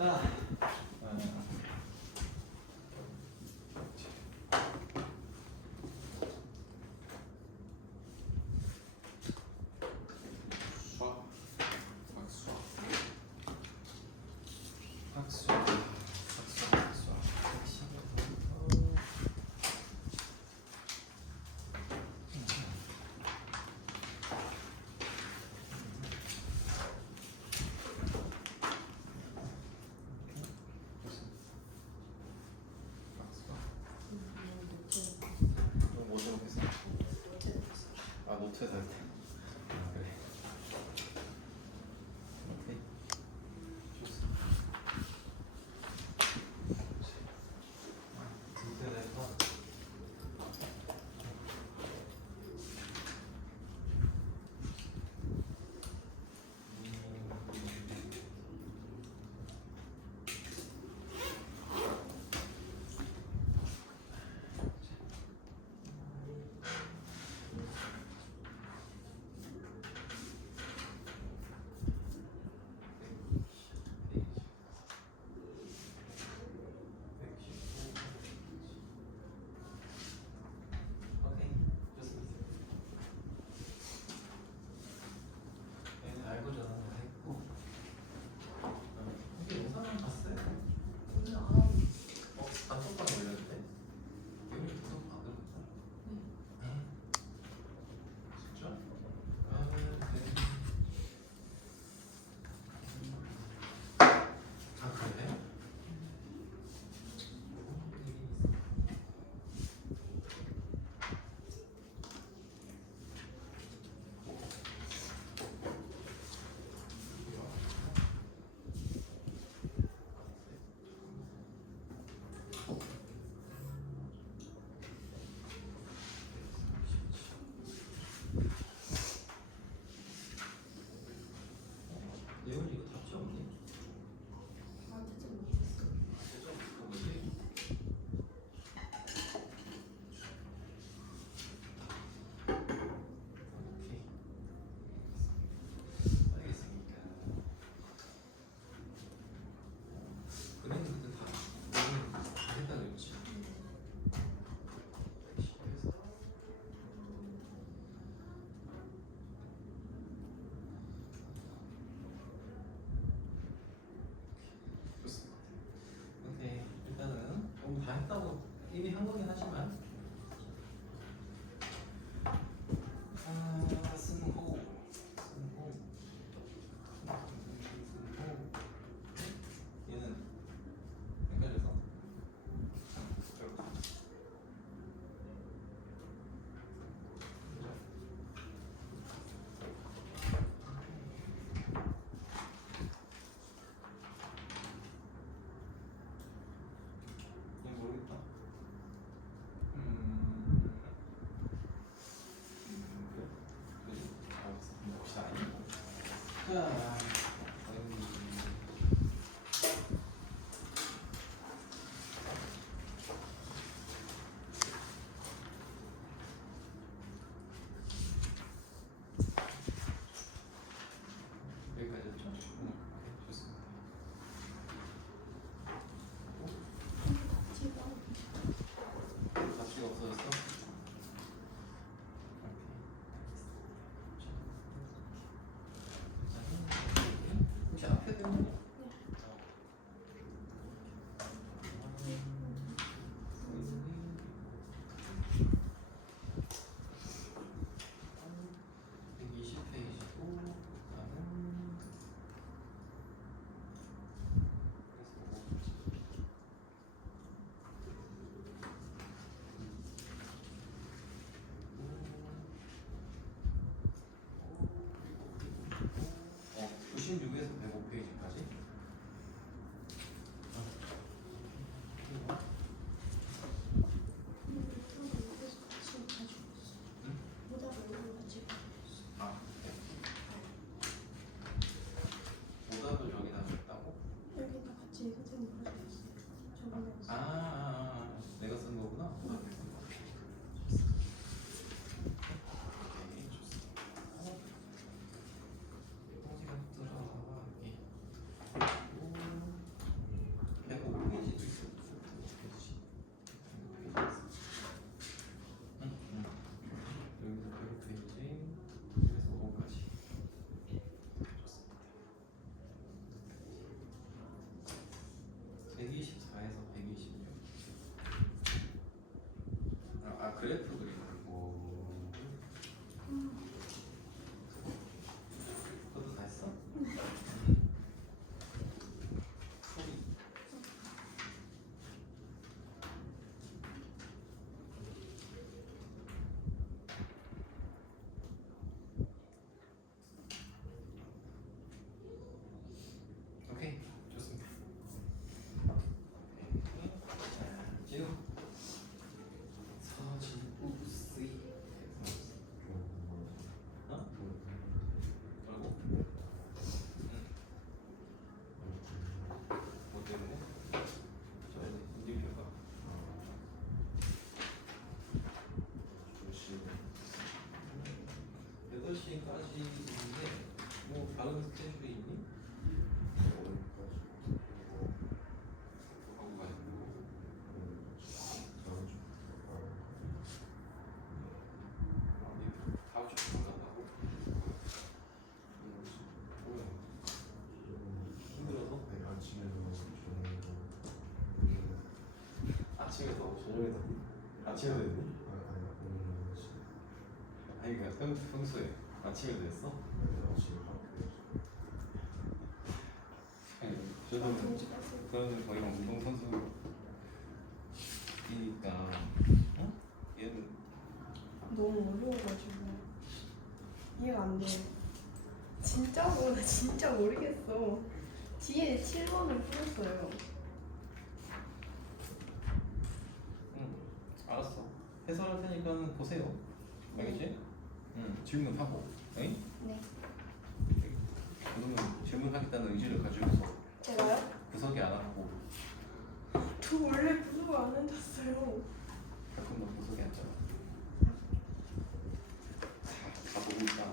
자, 노트에 살 때. 그래. 오케이. 좋습니다. 노트에서 다 했다고 이미 한 거긴 하지만 승호 얘는 헷갈려서 모르겠다. 자, 여기까지였죠? 좋습니다. 답지가 없어졌어? 혹시 앞에 때문에? 내가 쓴 거구나. 오케이, 좋습니다. 다 해서 126. 그래프 그리는 거. 그것도 다 했어? 소리. 오케이, 좋습니다. 자, 지금 서진우씨. 어? 뭐라고? 뭐 때문에? 저 인디표가 8시까지 있는데 뭐 다른 스케줄이 있니? 하고 가지고 다음 주에 못 간다고? 뭐야? 힘들어서? 아침에도 저녁에도 아침에도 했니? 아니 그냥 평소에 아침에도 했어? 아니, 저도 그런 거의 운동 선수이니까 어? 얘는 너무 어려워가지고 이해가 안 돼. 진짜로 나 진짜 모르겠어. 뒤에 7번을 풀었어요. 응 알았어 해설할 테니까 보세요 알겠지? 응 질문하고 에이? 네. 그러면 질문하겠다는 의지를 가지고서 제가요? 구석에 안 앉고 저 원래 부수고 안 앉았어요. 가끔 너 구석에 앉잖아 다 보고 있다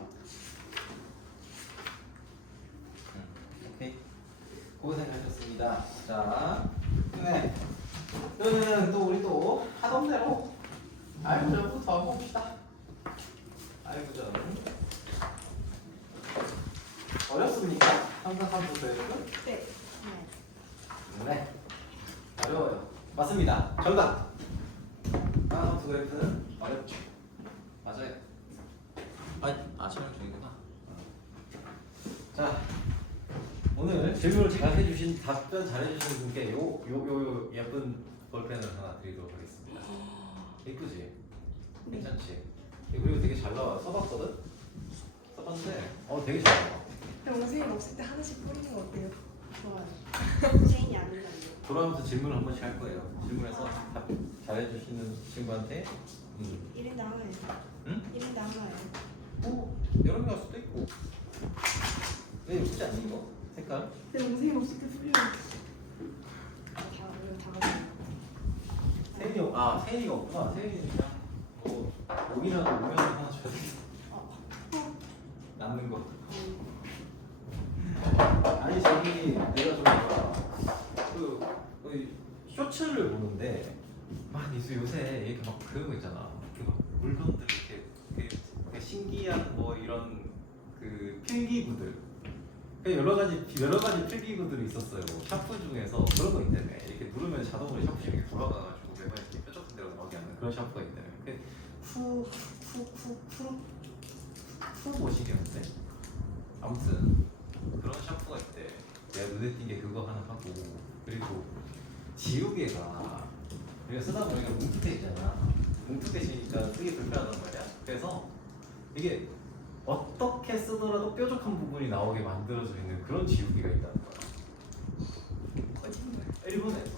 응 오케이 고생하셨습니다 자 네. 그러면 또 우리 또 하던 대로 알부전부터 봅시다 알부전 어렵습니까? 삼각함수 그래프? 네. 네 어려워요 맞습니다 정답 삼각함수 그래프는 어렵죠 맞아요 촬영 중이구나 자 오늘 질문을 잘 해주신 답변 잘 해주신 분께 요 예쁜 볼펜을 하나 드리도록 하겠습니다 예쁘지? 괜찮지? 그리고 되게 잘 나와 써봤거든? 써봤는데 되게 잘 나와 영생이 없을 때 하나씩 뿌리는 거 어때요? 좋아요. 생이 아니라요. 돌아오면서 질문을 한 번씩 할 거예요 질문해서 답 잘해주시는 친구한테 1인당 하나예요. 응? 1인당 하나예요. 여러 개 할 수도 있고 왜 예쁘지 않니 이거? 색깔? 내 영생이 없을 때 뿌리는 거. 다 가져요. 세인이가 없구나 세인이 그냥 뭐 목이라도 오면 하나 줘야 되겠다 남는 거 아니 저기 내가 좀 그 쇼츠를 보는데 막 요새 이렇게 막 그런 거 있잖아 이렇게 막 물건들 이렇게 신기한 뭐 이런 그 필기구들 여러 가지 필기구들이 있었어요 샤프 중에서 그런 거 있다며 이렇게 누르면 자동으로 샤프이 이렇게 돌아가가지고 매번 이렇게 뾰족한 데로 나오게 하는 그런 샤프가 있다며 뭐시겠는데 아무튼 그런 샤프가 있대 내가 눈에 띈 게 그거 하나 하고 그리고 지우개가 우리가 쓰다 보니까 뭉툭해 있잖아 뭉툭해지니까 쓰기 불편하단 말이야 그래서 이게 어떻게 쓰더라도 뾰족한 부분이 나오게 만들어져 있는 그런 지우개가 있다는 거야 거짓말. 일본에서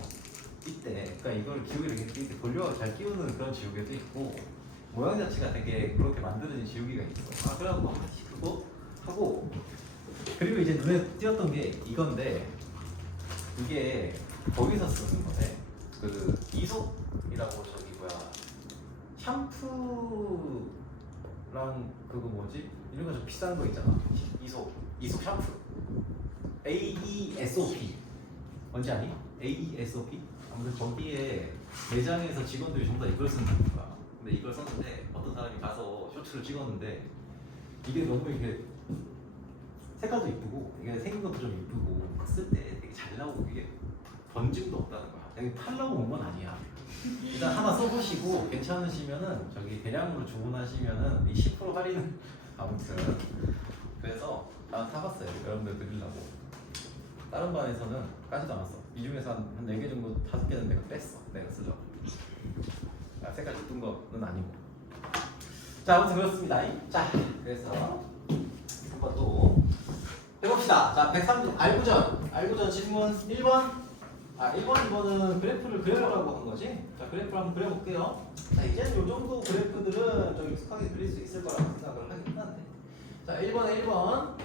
이때 그러니까 이걸 지우개를 이렇게 돌려 잘 끼우는 그런 지우개도 있고 모양 자체가 되게 그렇게 만들어진 지우개가 있어 그래갖고 그거 하고 그리고 이제 눈에 띄었던 게 이건데 이게 거기서 쓰는 거네 그 이솝이라고 저기 뭐야 샴푸랑 그거 뭐지 이런 거 좀 비싼 거 있잖아 이솝 샴푸 AESOP 뭔지 아니? AESOP? 아무튼 거기에 매장에서 직원들이 전부 다 이걸 쓰는 거야 근데 이걸 썼는데 어떤 사람이 가서 쇼츠를 찍었는데 이게 너무 이게 색깔도 이쁘고 이게 생긴 것도 좀 이쁘고 쓸 때 되게 잘 나오고 이게 번짐도 없다는 거야 여기 팔라고 온 건 아니야. 일단 하나 써보시고 괜찮으시면은 저기 대량으로 주문하시면은 이 10% 할인은 아무튼 그래서 난 타봤어요. 여러분들 드리려고. 다른 반에서는 까지도 않았어. 이 중에서 한 4개 정도 5개는 내가 뺐어. 내가 쓰려고. 색깔 예쁜 거는 아니고. 자, 아무튼 그렇습니다. 자, 그래서 한번 또 해봅시다. 자, 130 알고전 질문 1번. 1번, 2번은 그래프를 그려보라고 한 거지. 자, 그래프를 한번 그려볼게요. 자, 이제는 이 정도 그래프들은 좀 익숙하게 그릴 수 있을 거라고 생각을 하긴 하는데. 자, 1번에 1번.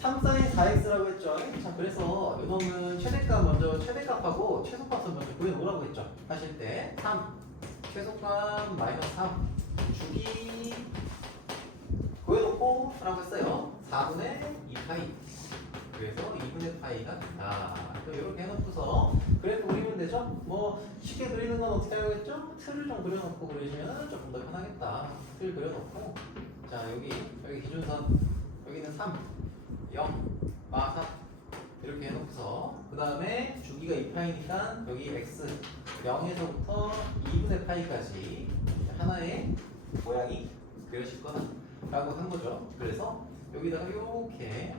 3sin 4x라고 했죠. 자, 그래서 이놈은 최대값 먼저 최대값하고 최소값을 먼저 구해놓으라고 했죠. 하실 때 3, 최소값 마이너스 3, 주기 구해놓고 라고 했어요. 4분의 2파이. 그래서 2분의 파이가 된다. 또 이렇게 해놓고서 그래프 그리면 되죠? 뭐 쉽게 그리는 건 어떻게 하겠죠? 틀을 좀 그려놓고 그리시면 조금 더 편하겠다. 틀 그려놓고 자 여기 기준선 여기는 3, 0, 3 이렇게 해놓고서 그 다음에 주기가 2파이니까 여기 x 0에서부터 2분의 파이까지 하나의 모양이 그려질 거다 라고 한 거죠. 그래서 여기다가 이렇게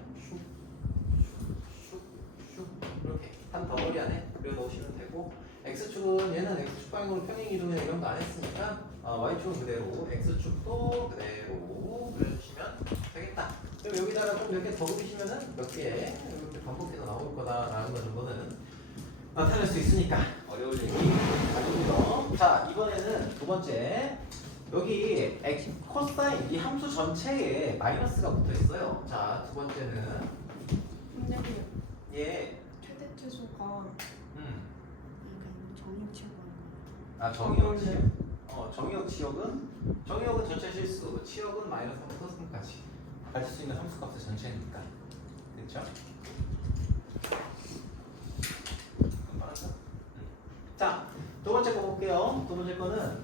이렇게 한 덩어리 안에 그려놓으시면 되고 x축은 얘는 x축 방향으로 평행 이동에 이런 거 안 했으니까 y축은 그대로 x축도 그대로 그려주시면 되겠다. 그럼 여기다가 좀 몇 개 더 그리시면은 몇 개 이렇게 반복해서 나올 거다라는 거 정도는 나타낼 수 있으니까 어려울 얘기 아니고요. 자 이번에는 두 번째 여기 코사인 이 함수 전체에 마이너스가 붙어 있어요. 자 두 번째는 선생님 예. 최대 최소가 정육 치고 정의역 치역. 정의역은 전체 실수, 치역은 마이너스 3부터 3까지 가질 수 있는 함수값의 전체니까. 그렇죠? 자, 두 번째 거 볼게요. 두 번째 거는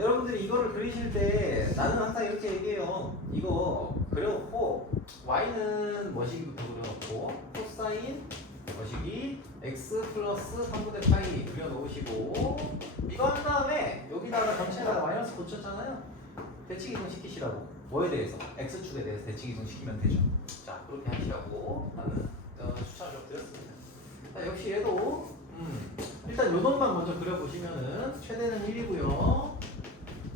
여러분들이 이거를 그리실 때 나는 항상 이렇게 얘기해요. 이거 그려놓고 y는 뭐시기부터 그려놓고 코사인 뭐시기 x 플러스 3분의 파이 그려놓으시고 이거 한 다음에 여기다가 전체에다가 마이너스 붙였잖아요. 대칭 이동 시키시라고. 뭐에 대해서? x축에 대해서 대칭 이동 시키면 되죠. 자 그렇게 하시라고 하는 추천을 좀 드렸습니다. 자, 역시 얘도 일단 요 놈만 먼저 그려보시면은 최대는 1이고요.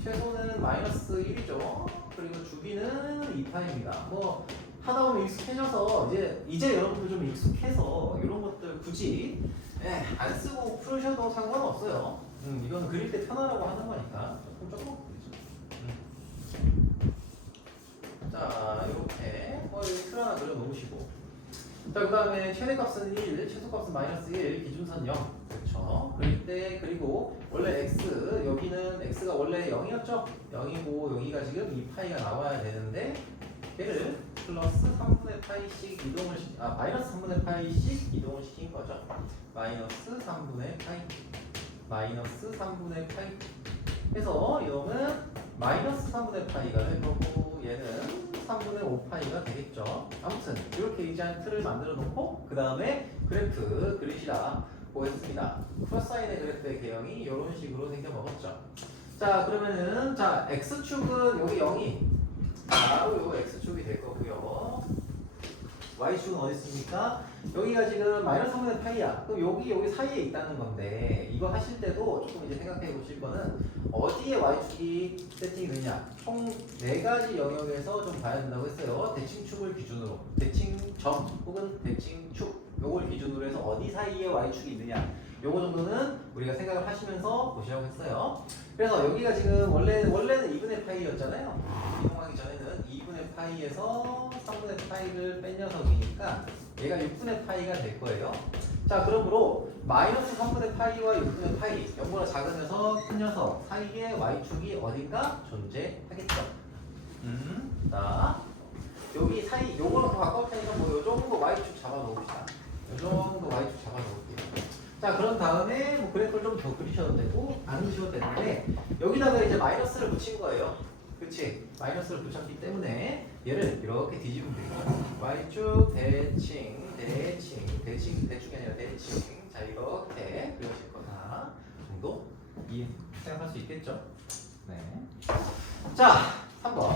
최소는 마이너스 1이죠. 그리고 주기는 2파입니다. 뭐 하다 보면 익숙해져서 이제 여러분들 좀 익숙해서 이런 것들 굳이 안 쓰고 풀으셔도 상관없어요. 이건 그릴 때 편하라고 하는 거니까 조금 자 이렇게 여기 틀 하나 그려 놓으시고 자 그 다음에 최대값은 1, 최소값은 마이너스 1, 기준선 0 그렇죠. 그릴 때 그리고 원래 x 여기는 x가 원래 0이었죠. 0이고 여기가 지금 2파이가 나와야 되는데 얘를 플러스 3분의 파이씩 이동을 마이너스 3분의 파이씩 이동을 시킨 거죠. 마이너스 3분의 파이 마이너스 3분의 파이 해서 이놈은 마이너스 3분의 파이가 될 거고 얘는 3분의 5파이가 되겠죠. 아무튼 이렇게 이제 틀을 만들어 놓고 그 다음에 그래프 그리시라고 했습니다. 코사인의 그래프의 개형이 이런 식으로 생겨 먹었죠. 자 그러면은 자 x축은 여기 0이 바로 요 x축이 될 거고요. y축은 어디 있습니까? 여기가 지금 마이너스 3분의 파이야. 그럼 여기 사이에 있다는 건데 이거 하실 때도 조금 이제 생각해 보실 거는 어디에 y축이 세팅이 되냐. 총 4가지 영역에서 좀 봐야 된다고 했어요. 대칭축을 기준으로 대칭점 혹은 대칭축 요걸 기준으로 해서 어디 사이에 y축이 있느냐. 요거 정도는 우리가 생각을 하시면서 보시라고 했어요. 그래서 여기가 지금 원래는 2분의 파이였잖아요. 이동하기 전에는 2분의 파이에서 3분의 파이를 뺀 녀석이니까 얘가 6분의 파이가 될 거예요. 자 그러므로 마이너스 3분의 파이와 6분의 파이 0보다 작은 녀석, 큰 녀석 사이에 y축이 어딘가 존재하겠죠. 자 여기 사이 요거랑 더 가까울 테니까 뭐 요 정도 y축 잡아 놓읍시다. 요 정도 y축 잡아 놓을게요. 자 그런 다음에 뭐 그래프를 좀 더 그리셔도 되고 안 그리셔도 되는데 여기다가 이제 마이너스를 붙인 거예요. 그치? 마이너스를 붙였기 때문에 얘를 이렇게 뒤집으면 되겠죠. y축 대칭 대충이 아니라 대칭. 자, 이렇게 그려질 거다 정도 생각할 수 있겠죠? 네. 자, 3번.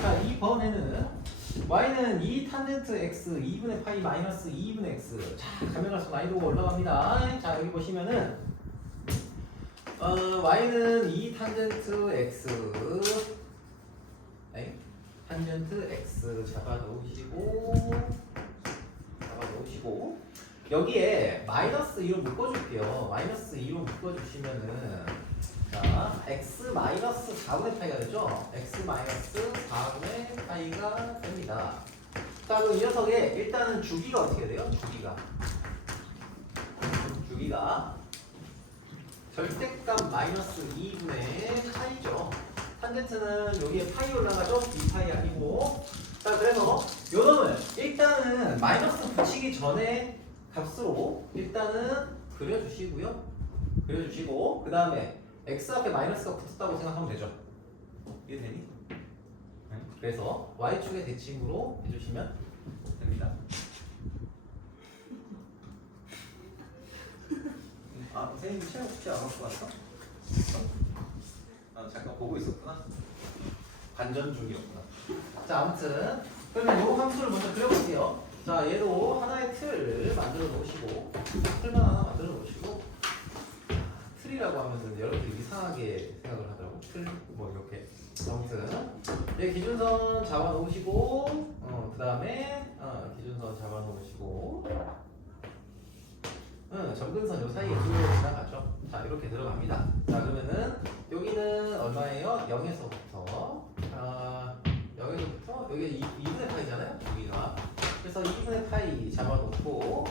자, 이번에는 y는 2 탄젠트 x 2분의 파이 마이너스 2분의 x. 자, 가면 갈수록 난이도가 올라갑니다. 자, 여기 보시면은 y는 2 탄젠트 x 네? 탄젠트 x 잡아놓으시고 여기에 마이너스 2로 묶어줄게요. 마이너스 2로 묶어주시면은 자, x 마이너스 4분의 파이가 되죠? x 마이너스 4분의 파이가 됩니다. 자, 그럼 이 녀석의 일단은 주기가 어떻게 돼요? 주기가 절대값 마이너스 2분의 파이죠. 탄젠트는 여기에 파이 올라가죠? 2파이 아니고. 자, 그래서 요 놈을 일단은 마이너스 붙이기 전에 값으로 일단은 그려주시고 그 다음에 x 앞에 마이너스가 붙었다고 생각하면 되죠. 이해되니? 네. 그래서 y축의 대칭으로 해주시면 됩니다. 아, 선생님이 체력 숙제 안 갖고 왔어? 아, 잠깐 보고 있었구나. 관전 중이었구나. 자, 아무튼 그러면 요 함수를 먼저 그려볼게요. 자, 얘도 하나의 틀을 만들어 놓으시고 틀만 하나 만들어 놓으시고 틀이라고 하면은 여러분들이 이상하게 생각을 하더라고. 틀 뭐 이렇게. 아무튼 얘 기준선 잡아 놓으시고 그 다음에 기준선 잡아 놓으시고 점근선 요 사이에 쭉 지나가죠. 자, 이렇게 들어갑니다. 자, 그러면은 여기는 얼마예요? 0에서부터 여기 2분의 파이잖아요. 여기가. 그래서 2분의 파이 잡아놓고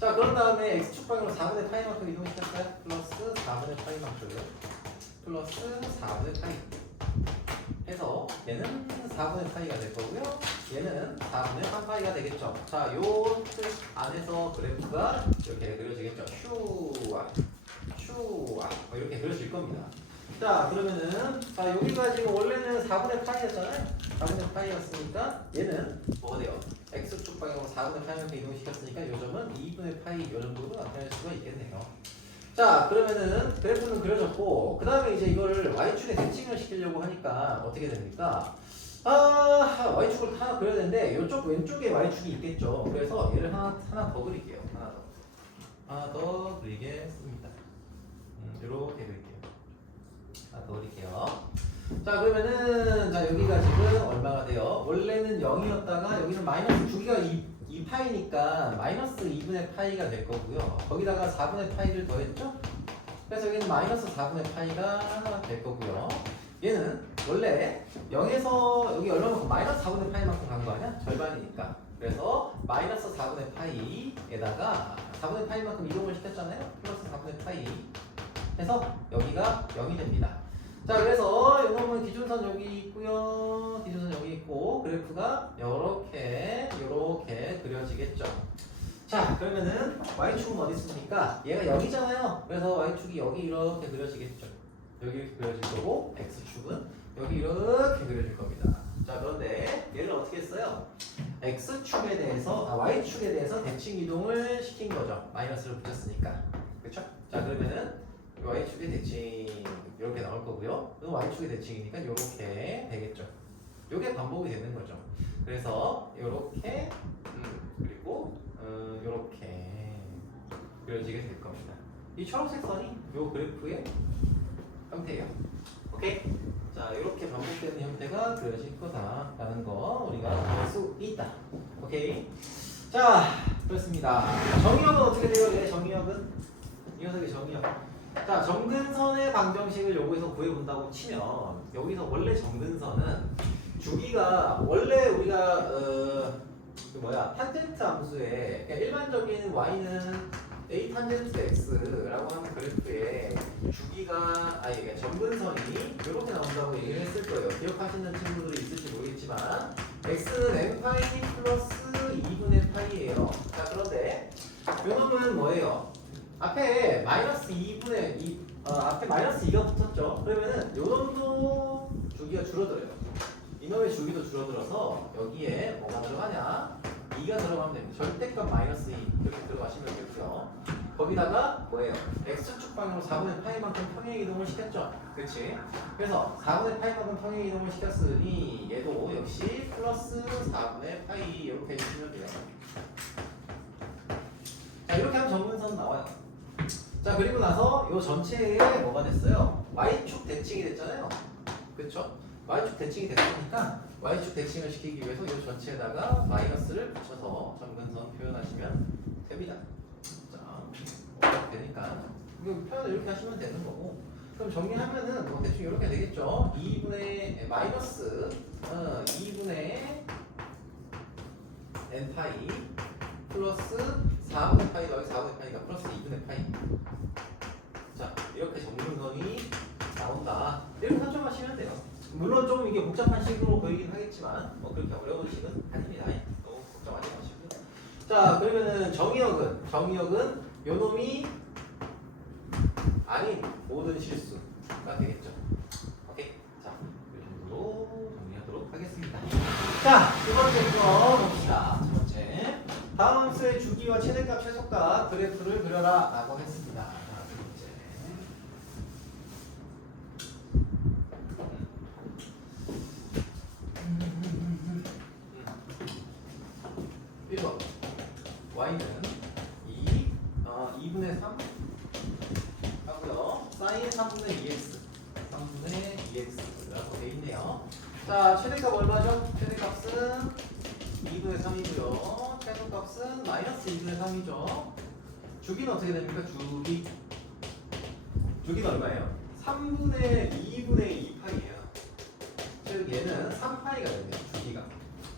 자, 그런 다음에 x축 방향으로 4분의 파이만큼 이동시켰어요. 플러스 4분의 파이만큼 플러스 4분의 파이 해서 얘는 4분의 파이가 될 거고요. 얘는 4분의 3파이가 되겠죠. 자, 요 틀 안에서 그래프가 이렇게 그려지겠죠. 슈아 이렇게 그려질 겁니다. 자, 그러면은 자, 여기가 지금 원래는 4분의 파이였잖아요. 4분의 파이였으니까 얘는 뭐가 돼요? x축 방향으로 4분의 파이만큼 이동시켰으니까 요 점은 2분의 파이 요 정도로 나타낼 수가 있겠네요. 자, 그러면은 그래프는 그려졌고 그 다음에 이제 이걸 y축에 대칭을 시키려고 하니까 어떻게 됩니까? y축을 하나 그려야 되는데 이쪽 왼쪽에 y축이 있겠죠. 그래서 얘를 하나 더 그릴게요. 하나 더 그리겠습니다. 이렇게 그릴게요. 하나 더 그릴게요. 자, 그러면은 자, 여기가 지금 얼마가 돼요? 원래는 0이었다가 여기는 마이너스 주기가 2파이니까 마이너스 2분의 파이가 될 거고요. 거기다가 4분의 파이를 더했죠? 그래서 여기는 마이너스 4분의 파이가 될 거고요. 얘는 원래 0에서 여기 얼마만큼 마이너스 4분의 파이만큼 간 거 아니야? 절반이니까. 그래서 마이너스 4분의 파이에다가 4분의 파이만큼 이동을 시켰잖아요? 플러스 4분의 파이 해서 여기가 0이 됩니다. 자, 그래서 이놈은 기준선 여기 있고요. 기준선 여기 있고 그래프가 요렇게 그려지겠죠. 자, 그러면은 y축은 어디 있습니까? 얘가 0이잖아요. 그래서 y축이 여기 이렇게 그려지겠죠. 여기 이렇게 그려질 거고 x축은 여기 이렇게 그려질 겁니다. 자, 그런데 얘를 어떻게 했어요? x축에 대해서 y축에 대해서 대칭 이동을 시킨 거죠. 마이너스를 붙였으니까. 그렇죠? 자, 그러면은 y축의 대칭 이렇게 나올 거고요. y축의 대칭이니까 이렇게 되겠죠. 이게 반복이 되는 거죠. 그래서 이렇게 그리고 이렇게 그려지게 될 겁니다. 이 초록색 선이 이 그래프의 형태예요. 오케이? 자, 이렇게 반복되는 형태가 그려질 거다라는 거 우리가 알 수 있다. 오케이? 자, 그렇습니다. 정의역은 어떻게 돼요? 네, 정의역은 이 녀석의 정의역. 자, 정근선의 방정식을 여기서 구해본다고 치면 여기서 원래 정근선은 주기가 원래 우리가 탄젠트 함수에 그러니까 일반적인 y는 a 탄젠트 x라고 하는 그래프에 주기가 그러니까 정근선이 이렇게 나온다고 얘기를 했을 거예요. 기억하시는 친구들이 있을지 모르겠지만 x는 n파이 플러스 2분의 파이예요. 자, 그런데 이놈은 뭐예요? 앞에 마이너스 2분의 2 앞에 마이너스 2가 붙었죠. 그러면은 요놈도 주기가 줄어들어요. 이놈의 주기도 줄어들어서 여기에 뭐가 들어가냐? 2가 들어가면 됩니다. 절대값 마이너스 2 이렇게 들어가시면 되고요. 거기다가 뭐예요? x축 방향으로 4분의 파이만큼 평행 이동을 시켰죠. 그렇지? 그래서 4분의 파이만큼 평행 이동을 시켰으니 얘도 역시 플러스 4분의 파이 이렇게 해주시면 돼요. 자, 이렇게 하면 정근선 나와요. 자, 그리고 나서 이 전체에 뭐가 됐어요? y축 대칭이 됐잖아요. 그렇죠? y축 대칭이 됐으니까 y축 대칭을 시키기 위해서 이 전체에다가 마이너스를 붙여서 정근선 표현하시면 됩니다. 자, 되니까 이거 표현을 이렇게 하시면 되는 거고. 그럼 정리하면은 뭐 대충 이렇게 되겠죠. 2분의 마이너스 2분의 n 파이 플러스 4분의 파이 더하기 4분의 파이가 플러스 2분의 파이. 자, 이렇게 정근선이 나온다. 이렇게 설정하시면 돼요. 물론 좀 이게 복잡한 식으로 보이긴 하겠지만 뭐 그렇게 어려운 식은 아닙니다. 너무 걱정하지 마시고. 자, 그러면은 정의역은 요 놈이 아닌 모든 실수가 되겠죠. 오케이. 자, 이 정도로 정리하도록 하겠습니다. 자, 두 번째 거 봅시다. 두 번째. 다음 함수의 주기와 최대값, 최소값 그래프를 그려라 라고 했습니다. 자, 두 번째. 1번 y는 2분의 3 하고요. sin 3분의 2x 3분의 2x라고 되어 있네요. 자, 최대값 얼마죠? 최대값은 2분의 3이고요. 최소값은 마이너스 2분의 3이죠. 주기는 어떻게 됩니까? 주기는 얼마예요? 3분의 2분의 2파이예요. 즉 얘는 3파이가 됩니다. 주기가.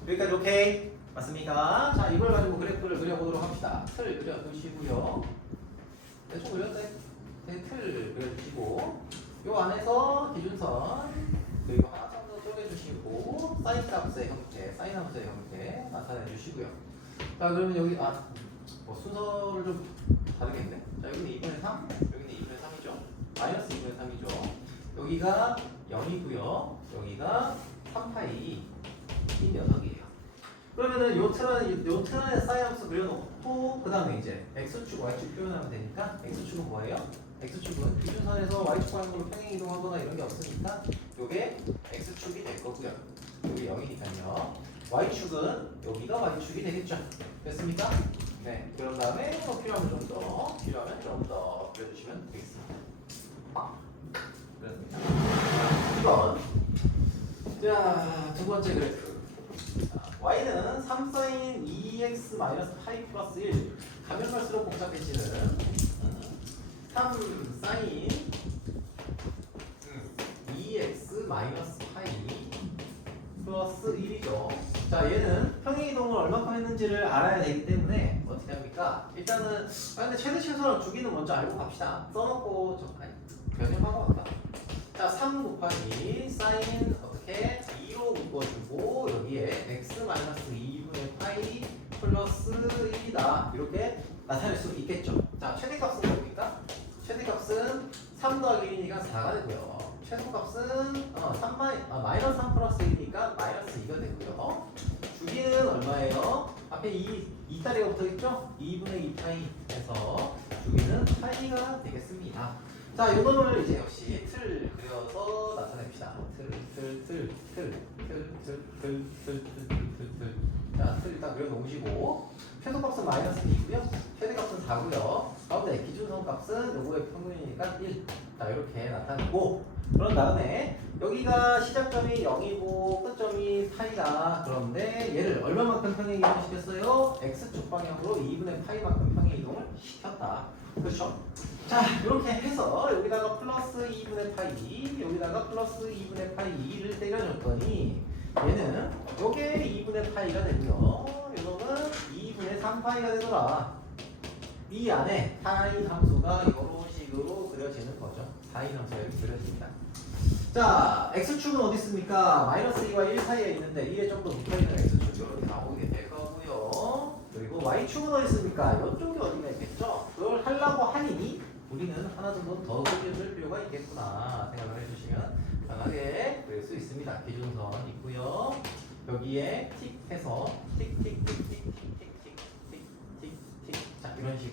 여기까지 오케이? 맞습니까? 자, 이걸 가지고 그래프를 그려보도록 합시다. 틀 그려주시고요. 대충 그렸다. 틀 그려주시고 요 안에서 기준선 그리고 하나 정도 쪼개주시고 사인 값의 형태, 사인 함수의 형태 나타내주시고요. 자, 그러면 여기 뭐 순서를 좀 다르겠네. 자, 여기는 2분의 3, 여기는 2분의 3이죠. 마이너스 2분의 3이죠. 여기가 0이고요. 여기가 3파이 이 녀석이에요. 그러면은 요 틀 안에 사인 함수 그려놓고 그 다음에 이제 x축, y축 표현하면 되니까 x축은 뭐예요? x축은 기준선에서 y축 방향으로 평행 이동하거나 이런 게 없으니까 요게 x축이 될 거고요. 요게 0이니까요. y축은 여기가 y축이 되겠죠. 됐습니까? 네. 그런 다음에 뭐 필요하면 좀 더 그려주시면 되겠습니다. 그렇습니다. 2번. 자, 두 번째 그래프. y는 3sin 2x 마이너스 파이 플러스 1 가면 갈수록 복잡해지는 3sin 2x 마이너스 파이 플러스 1이죠. 자, 얘는 평행 이동을 얼마큼 했는지를 알아야 되기 때문에 어떻게 합니까? 일단은 근데 최대 최소랑 주기는 먼저 알고 갑시다. 써놓고 변형하고 갈까? 자, 3 곱하기 sin 어떻게 2로 묶어주고 여기에 x 마이너스 2분의 파이 플러스 1이다 이렇게 나타낼 수 있겠죠. 자, 최대값은 뭡니까? 최대값은 3 더하기 1이니까 4가 되고요. 최소값은 마이너스 3 플러스 1이니까 마이너스 2가 되고요. 주기는 얼마예요? 앞에 2다리가 붙어있죠? 2분의 2파이 해서 주기는 파이가 되겠습니다. 자, 요 놈을 이제 역시 틀 그려서 나타냅시다. 자, 틀 일단 그려놓으시고 최소값은 마이너스 2고요. 최대값은 4고요. 가운데 기준선 값은 요거의 평균이니까 1. 자, 이렇게 나타내고 그런 다음에 여기가 시작점이 0이고 끝점이 파이다. 그런데 얘를 얼마만큼 평행 이동을 시켰어요? x축 방향으로 2분의 파이만큼 평행 이동을 시켰다. 그렇죠? 자, 이렇게 해서 여기다가 플러스 2분의 파이, 여기다가 플러스 2분의 파이를 때려줬더니 얘는 요게 2분의 파이가 되고요. 이거는 2분의 3파이가 되더라. 이 안에 사인 함수가 이런 식으로 그려지는 거죠. 사인 함수가 이렇게 그려집니다. 자, x축은 어디 있습니까? 마이너스 2와 1 사이에 있는데 2에 좀 더 붙어있는 x축 이렇게 나오게 될 거고요. 그리고 y축은 어디 있습니까? 이쪽에 어디가 있겠죠? 그걸 하려고 하니 우리는 하나 정도 더 그려줄 필요가 있겠구나 생각을 해주시면 편하게 그릴 수 있습니다. 기준선 있고요. 여기에 틱 해서 틱틱틱틱틱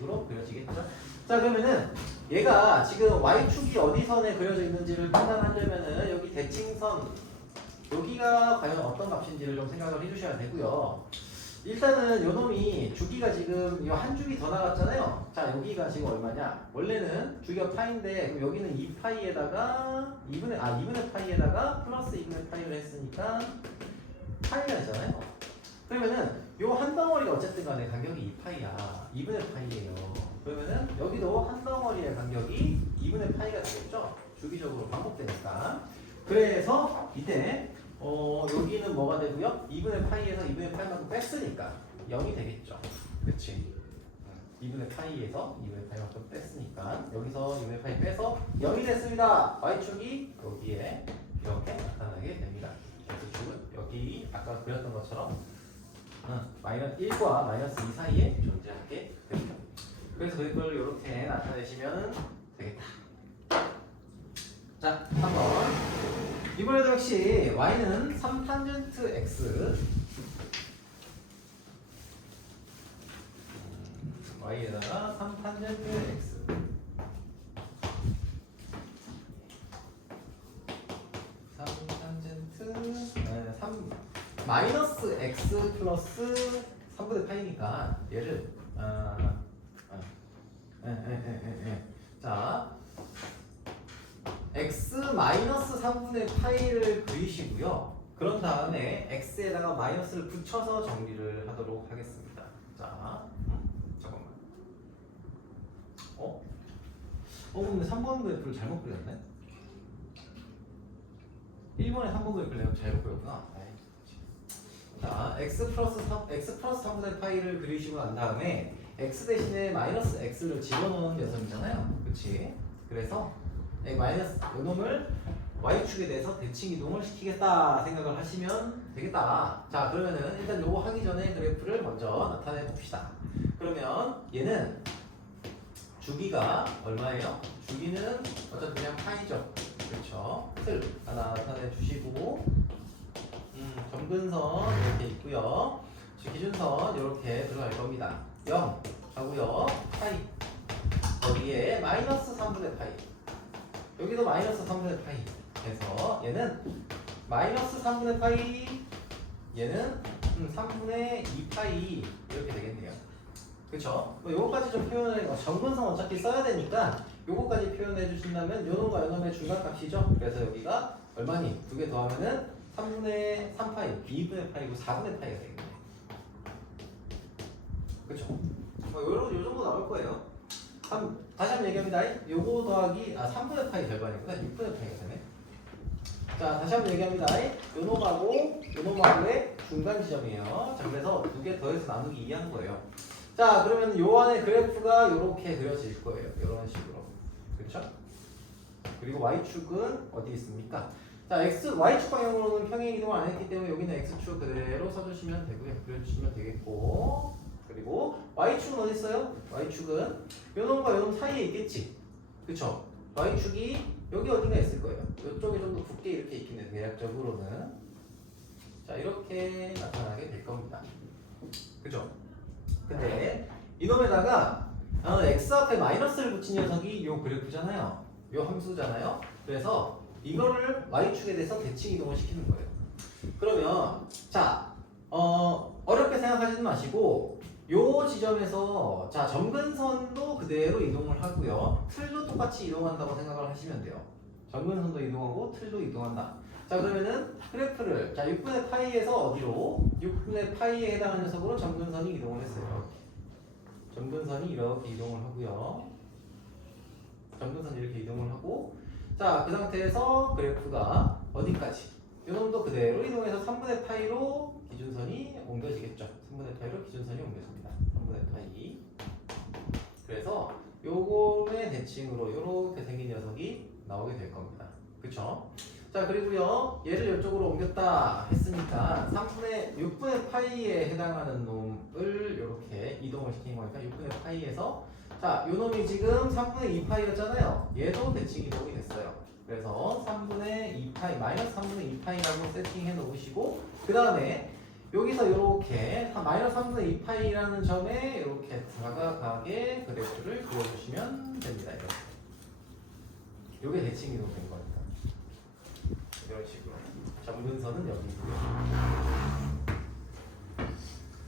식으로 그려지겠죠. 자 그러면은 얘가 지금 y축이 어디 선에 그려져 있는지를 판단하려면은 여기 대칭선 여기가 과연 어떤 값인지를 좀 생각을 해주셔야 되고요. 일단은 요 놈이 주기가 지금 이 한 주기 더 나갔잖아요. 자 여기가 지금 얼마냐? 원래는 주기가 파인데 그럼 여기는 2파이에다가 2분의 파이에다가 플러스 2분의 파이를 했으니까 파이가 되잖아요. 그러면은 요 한 덩어리가 어쨌든 간에 간격이 2파이야. 2분의 파이예요. 그러면은 여기도 한 덩어리의 간격이 2분의 파이가 되겠죠? 주기적으로 반복되니까. 그래서 이때 여기는 뭐가 되고요? 2분의 파이에서 2분의 파이만큼 뺐으니까 0이 되겠죠. 그치? 2분의 파이에서 2분의 파이만큼 뺐으니까 여기서 2분의 파이 빼서 0이 됐습니다. y축이 여기에 이렇게 나타나게 됩니다. x축은 여기 아까 그렸던 것처럼 마이너스 1과 마이너스 2 사이에 존재하게 됩니다. 그래서 그걸 이렇게 나타내시면 되겠다. 자, 3번. 이번에도 역시 y는 3탄젠트 x y에다가 3탄젠트 x 마이너스 x 플러스 3분의 파이니까 얘를 자 x 마이너스 3분의 파이를 그리시고요. 그런 다음에 x에다가 마이너스를 붙여서 정리를 하도록 하겠습니다. 자, 잠깐만. 근데 3번 그래프를 잘못 그렸네. 1번에 3번 그래프를 내가 잘못 그렸구나. 자, x 플러스 3분의 파이를 그리시고 난 다음에 x 대신에 마이너스 x를 집어넣은 녀석이잖아요. 그치? 그래서 이 마이너스 요놈을 y축에 대해서 대칭 이동을 시키겠다 생각을 하시면 되겠다. 자 그러면은 일단 요거 하기 전에 그래프를 먼저 나타내 봅시다. 그러면 얘는 주기가 얼마예요? 주기는 어차피 그냥 파이죠. 그렇죠? 틀 하나 나타내 주시고 점근선 이렇게 있고요. 기준선 이렇게 들어갈 겁니다. 0 하고요. 파이 거기에 마이너스 3분의 파이 여기도 마이너스 3분의 파이 그래서 얘는 마이너스 3분의 파이 얘는 3분의 2파이 이렇게 되겠네요. 그쵸? 요거까지 좀 표현해 정근선 어차피 써야 되니까 요거까지 표현해 주신다면 요놈과 요놈의 중간값이죠. 그래서 여기가 얼마니? 두 개 더하면은 3분의 3파이 2분의 파이고 4분의 파이가 되겠네요. 그쵸? 요 정도 나올 거예요. 다시 한번 얘기합니다. 요거 더하기 3분의 파이 절반이구나. 6분의 파이가 되네. 자 다시 한번 얘기합니다. 요놈하고의 중간 지점이에요. 자 그래서 두 개 더해서 나누기 2 한 거예요. 자 그러면 요 안에 그래프가 요렇게 그려질 거예요. 요런 식으로. 그렇죠? 그리고 y축은 어디 있습니까? 자 y축 방향으로는 평행 이동을 안 했기 때문에 여기는 x축 그대로 써주시면 되고요. 그려주시면 되겠고 그리고 y축은 어디 있어요? y축은 요놈과 요놈 사이에 있겠지. 그쵸? y축이 여기 어딘가 있을 거예요. 이쪽에 좀 더 굵게 이렇게 있겠네. 대략적으로는 자 이렇게 나타나게 될 겁니다. 그죠? 근데 이놈에다가 x 앞에 마이너스를 붙인 녀석이 요 그래프잖아요. 요 함수잖아요. 그래서 이거를 y축에 대해서 대칭 이동을 시키는 거예요. 그러면 자 어렵게 생각하지는 마시고 요 지점에서 자 점근선도 그대로 이동을 하고요. 틀도 똑같이 이동한다고 생각을 하시면 돼요. 점근선도 이동하고 틀도 이동한다. 자 그러면은 그래프를 자 6분의 파이에서 어디로? 6분의 파이에 해당하는 녀석으로 점근선이 이동을 했어요. 점근선이 이렇게 이동을 하고요. 점근선이 이렇게 이동을 하고 자 그 상태에서 그래프가 어디까지? 요놈도 그대로 이동해서 3분의 파이로 기준선이 옮겨지겠죠. 3분의 파이로 기준선이 옮겨집니다. 3분의 파이. 그래서 요거의 대칭으로 요렇게 생긴 녀석이 나오게 될 겁니다. 그쵸? 자 그리고요 얘를 이쪽으로 옮겼다 했으니까 6분의 파이에 해당하는 놈을 이렇게 이동을 시킨 거니까 6분의 파이에서 자 요놈이 지금 3분의 2파이였잖아요. 얘도 대칭 이동이 됐어요. 그래서 3분의 2파이 마이너스 3분의 2파이라고 세팅해 놓으시고 그 다음에 여기서 이렇게 마이너스 3분의 2파이라는 점에 이렇게 다가가게 그래프를 그려주시면 됩니다. 이렇게. 요게 대칭 이동 된 거니까. 이런 식으로. 점근선은 여기 있고요.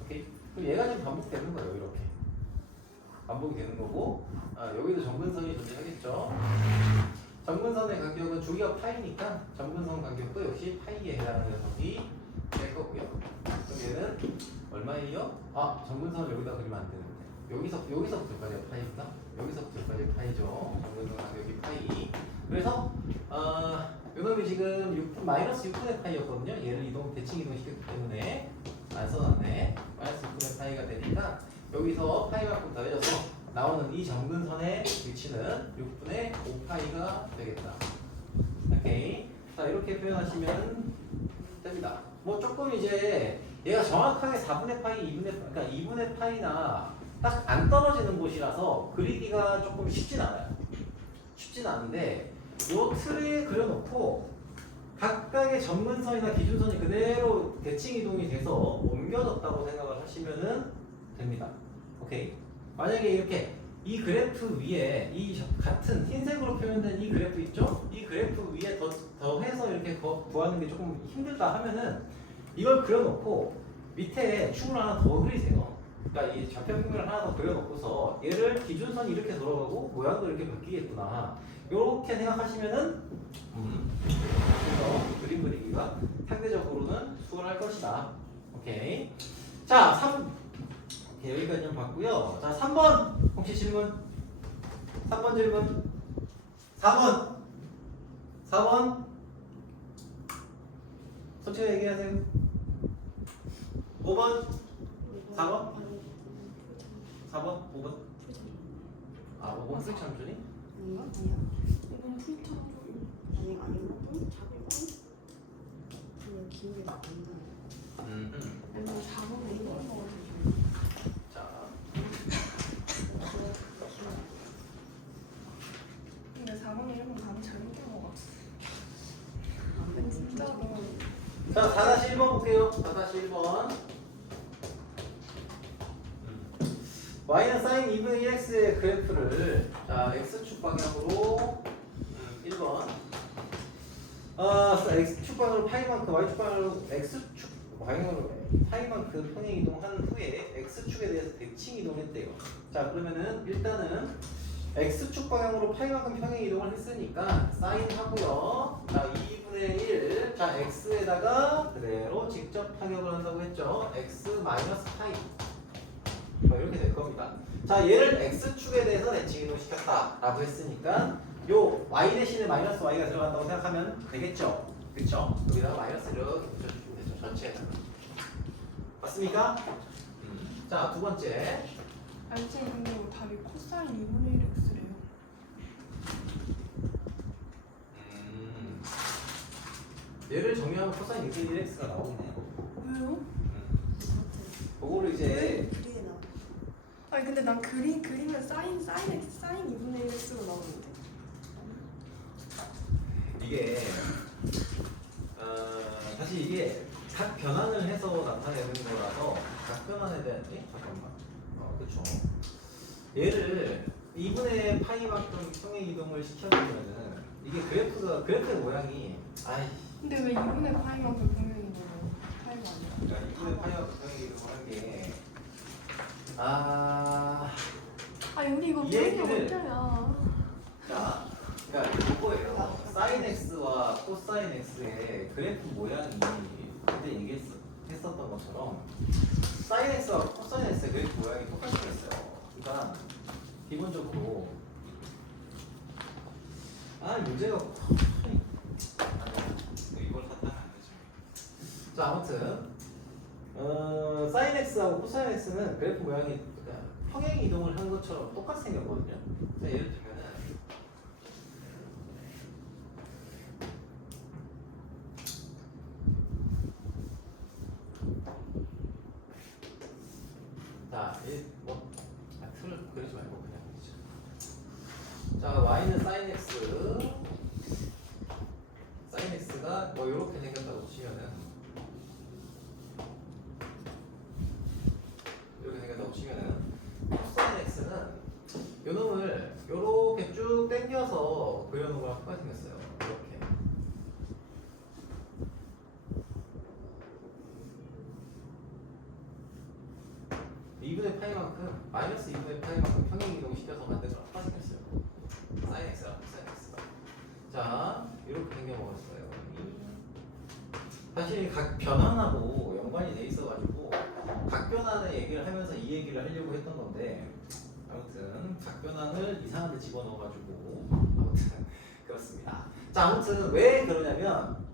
오케이. 그럼 얘가 지금 반복되는 거예요. 이렇게. 반복이 되는 거고, 여기도 점근선이 존재하겠죠. 점근선의 간격은 주기가 파이니까 점근선 간격도 역시 파이에 해당하는 녀석이 될 거고요. 그럼 얘는 얼마예요? 점근선을 여기다 그리면 안 되는데. 여기서부터까지가 파이구나. 여기서부터까지 파이죠. 점근선 간격이 파이. 그래서 요놈이 지금 마이너스 6분의 파이였거든요. 얘를 대칭 이동시켰기 때문에 안 써놨네. 마이너스 6분의 파이가 되니까 여기서 파이만큼 더해져서 나오는 이 점근선의 위치는 6분의 5파이가 되겠다. 오케이. 자, 이렇게 표현하시면 됩니다. 뭐 조금 이제 얘가 정확하게 4분의 파이, 그러니까 2분의 파이나 딱 안 떨어지는 곳이라서 그리기가 조금 쉽진 않아요. 쉽진 않은데 요 틀에 그려놓고 각각의 점근선이나 기준선이 그대로 대칭 이동이 돼서 옮겨졌다고 생각을 하시면은 됩니다. 오케이. 만약에 이렇게 이 그래프 위에 이 같은 흰색으로 표현된 이 그래프 있죠? 이 그래프 위에 더해서 이렇게 구하는 게 조금 힘들다 하면은 이걸 그려놓고 밑에 축을 하나 더 그리세요. 그러니까 이 좌표평면을 하나 더 그려놓고서 얘를 기준선이 이렇게 돌아가고 모양도 이렇게 바뀌겠구나. 이렇게 생각하시면은 그래서 그림 그리기가 상대적으로는 수월할 것이다. 오케이. 자, 오케이, 여기까지 좀 봤고요. 자, 3번 혹시 질문? 3번 질문. 4번 솔직히 얘기하세요. 5번 4번? 4번? 5번? 5번 풀참준이? 아닌가? 아니야. 이건 풀터. 아니고 그냥 기억이 안 나요. 이건 4번 이거. 자, 근데 4번 이런 건 답이 잘못된 것 같아. 진짜로. 자, 4-1번 볼게요. 4-1번. y는 sin 2분의 1x의 그래프를 자, x축 방향으로 1번 x축 방향으로 파이만큼 y축 방향으로 x축 방향으로 파이만큼 평행 이동한 후에 x축에 대해서 대칭 이동했대요. 자, 그러면은 일단은 x축 방향으로 파이만큼 평행 이동을 했으니까 sin 하고요. 자, 2분의 1. 자, x에다가 그대로 직접 타격을 한다고 했죠. x 마이너스 파이. 이렇게 될 겁니다. 자, 얘를 x축에 대해서 대칭 이동시켰다 라고 했으니까 요 y 대신에 마이너스 y가 들어간다고 생각하면 되겠죠. 그쵸? 여기다가 마이너스 이렇게 붙여주시면 되죠. 전체에다가. 맞습니까? 자, 두 번째. 알지? 근데 이거 답이 코사인 2분의 1x래요. 얘를 정리하면 코사인 2분의 1x가 나오네요. 왜요? 그거를 이제 그리게 나와. 아니 근데 난 그리면 사인 2분의 1x로 나오는데. 이게 사실 이게 각 변환을 해서 나타내는 거라서 각 변환에 대한 잠깐만. 그렇죠. 얘를 2분의 파이만큼 평행 이동을 시켜주면은 이게 그래프의 모양이 근데 왜 2분의 파이만큼 평행이 돼요? 파이가 아니라. 그러니까 2분의 파이만큼 평행 이동을 한 게 우리 이거 이 배운 게 얘기를- 언제야? 자, 그러니까 이거예요. 사인 x와 코사인 x의 그래프 모양이 그때 얘기했었던 것처럼 사인 x와 코사인 x의 그래프 모양이 똑같이 있어요. 그러니까 기본적으로 문제가 이걸 사탕 안 되죠. 자, 아무튼 사인 x하고 코사인 x는 그래프 모양이 평행 이동을 한 것처럼 똑같이 생겼거든요. 자, 예를 들면은 틀을 그리지 말고 그냥 그리자. 자, y는 sin x가 뭐 이렇게 생겼다고 치면은 2분의 파이만큼 마이너스 2분의 파이만큼 평행 이동시켜서 만든 그래프가 생겼어요. 사인 x랑 코사인 x가. 자, 이렇게 생겨 먹었어요. 사실 각 변환하고 연관이 돼 있어가지고 각 변환의 얘기를 하면서 이 얘기를 하려고 했던 건데 아무튼 각 변환을 이상한 데 집어넣어가지고 아무튼 그렇습니다. 자, 아무튼 왜 그러냐면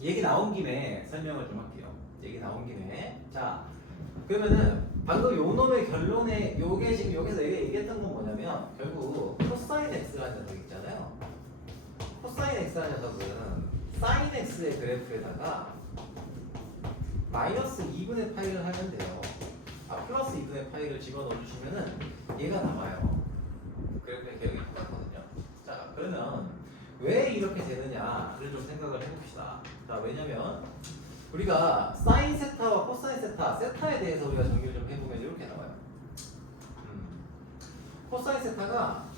얘기 나온 김에 설명을 좀 할게요. 얘기 나온 김에. 자, 그러면은 방금 요 놈의 결론에 요게 지금 여기서 얘기했던 건 뭐냐면 결국 코사인 x라는 녀석 있잖아요. 코사인 x라는 녀석은 사인 x의 그래프에다가 마이너스 2분의 파이를 하면 돼요. 플러스 2분의 파이를 집어넣어 주시면은 얘가 나와요. 그래프의 개혁이 똑같거든요. 자, 그러면 왜 이렇게 되느냐를 좀 생각을 해봅시다. 자, 왜냐면 우리가 사인 세타와 코사인 세타에 대해서 우리가 정리를 좀 해보면 이렇게 나와요. 코사인 세타가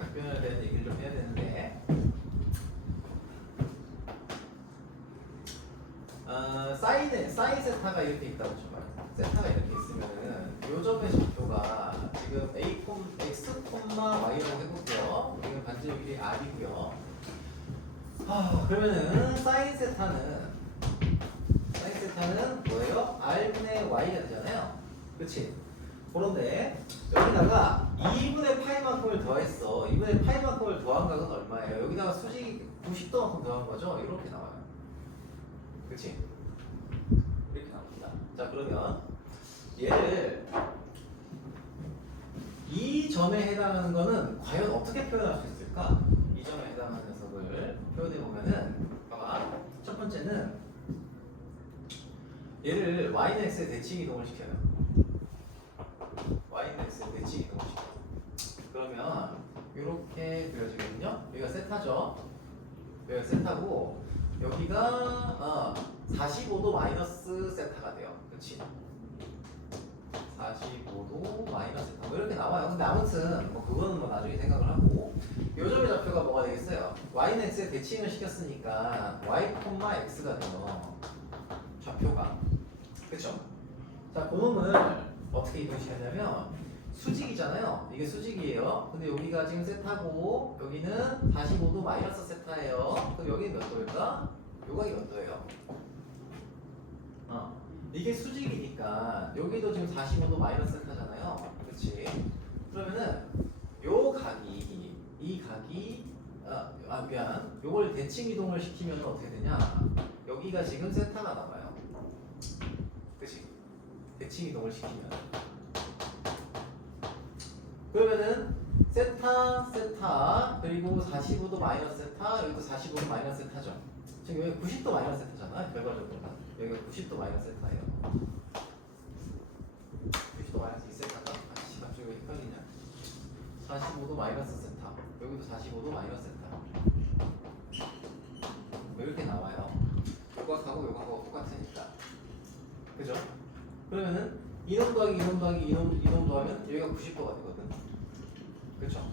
각변에 대한 얘기를 좀 해야 되는데 사인 세타가 이렇게 있다고 쳐봐요. 세타가 이렇게 있으면은 요 점의 좌표가 지금 x, y라고 해볼게요. 여기는 반지의 길이 r이고요. 그러면은 사인 세타는 뭐예요? r분의 y가 되잖아요. 그치? 그런데 여기다가 2분의 파이만큼을 더했어. 2분의 파이만큼을 더한 각은 얼마예요? 여기다가 수직이 90도만큼 더한 거죠? 이렇게 나와요. 그치? 이렇게 나옵니다. 자, 그러면 얘를 이 점에 해당하는 거는 과연 어떻게 표현할 수 있을까? 이 점에 해당하는 녀석을 표현해 보면은 봐봐. 첫 번째는 얘를 y는 x에 대칭 이동을 시켜요. y는 x에 대칭 이동을 시켜요. 그러면 이렇게 그려지거든요. 여기가 세타죠. 여기가 세타고 여기가 45도 마이너스 세타가 돼요. 그렇지? 45도 마이너스 세타 뭐 이렇게 나와요. 근데 아무튼 뭐 그거는 뭐 나중에 생각을 하고 요점의 좌표가 뭐가 되겠어요? y는 x에 대칭을 시켰으니까 y, x가 돼요. 좌표가. 그쵸? 자, 그놈을 어떻게 이동시켰냐면 수직이잖아요. 이게 수직이에요. 근데 여기가 지금 세타고 여기는 45도 마이너스 세타예요. 그럼 여기는 몇 도일까? 요각이 몇 도예요? 이게 수직이니까 여기도 지금 45도 마이너스 세타잖아요. 그치? 그러면은 요 각이 이 각이 미안. 요걸 대칭 이동을 시키면 어떻게 되냐? 여기가 지금 세타가 나와요. 그치? 대칭 이동을 시키면 그러면은 세타 그리고 45도 마이너스 세타 여기도 45도 마이너스 세타죠. 지금 여기 90도 마이너스 세타잖아. 결과적으로 여기가 90도 마이너스 세타예요. 90도 마이너스 2세타가 갑자기 왜 헷갈리냐? 45도 마이너스 세타 여기도 45도 마이너스 세타 이렇게 나와요. 요각하고 똑같으니까. 그죠? 그러면은 이놈 더하기 이놈 더하기 이놈 더하면 여기가 90도가 되거든. 그렇죠?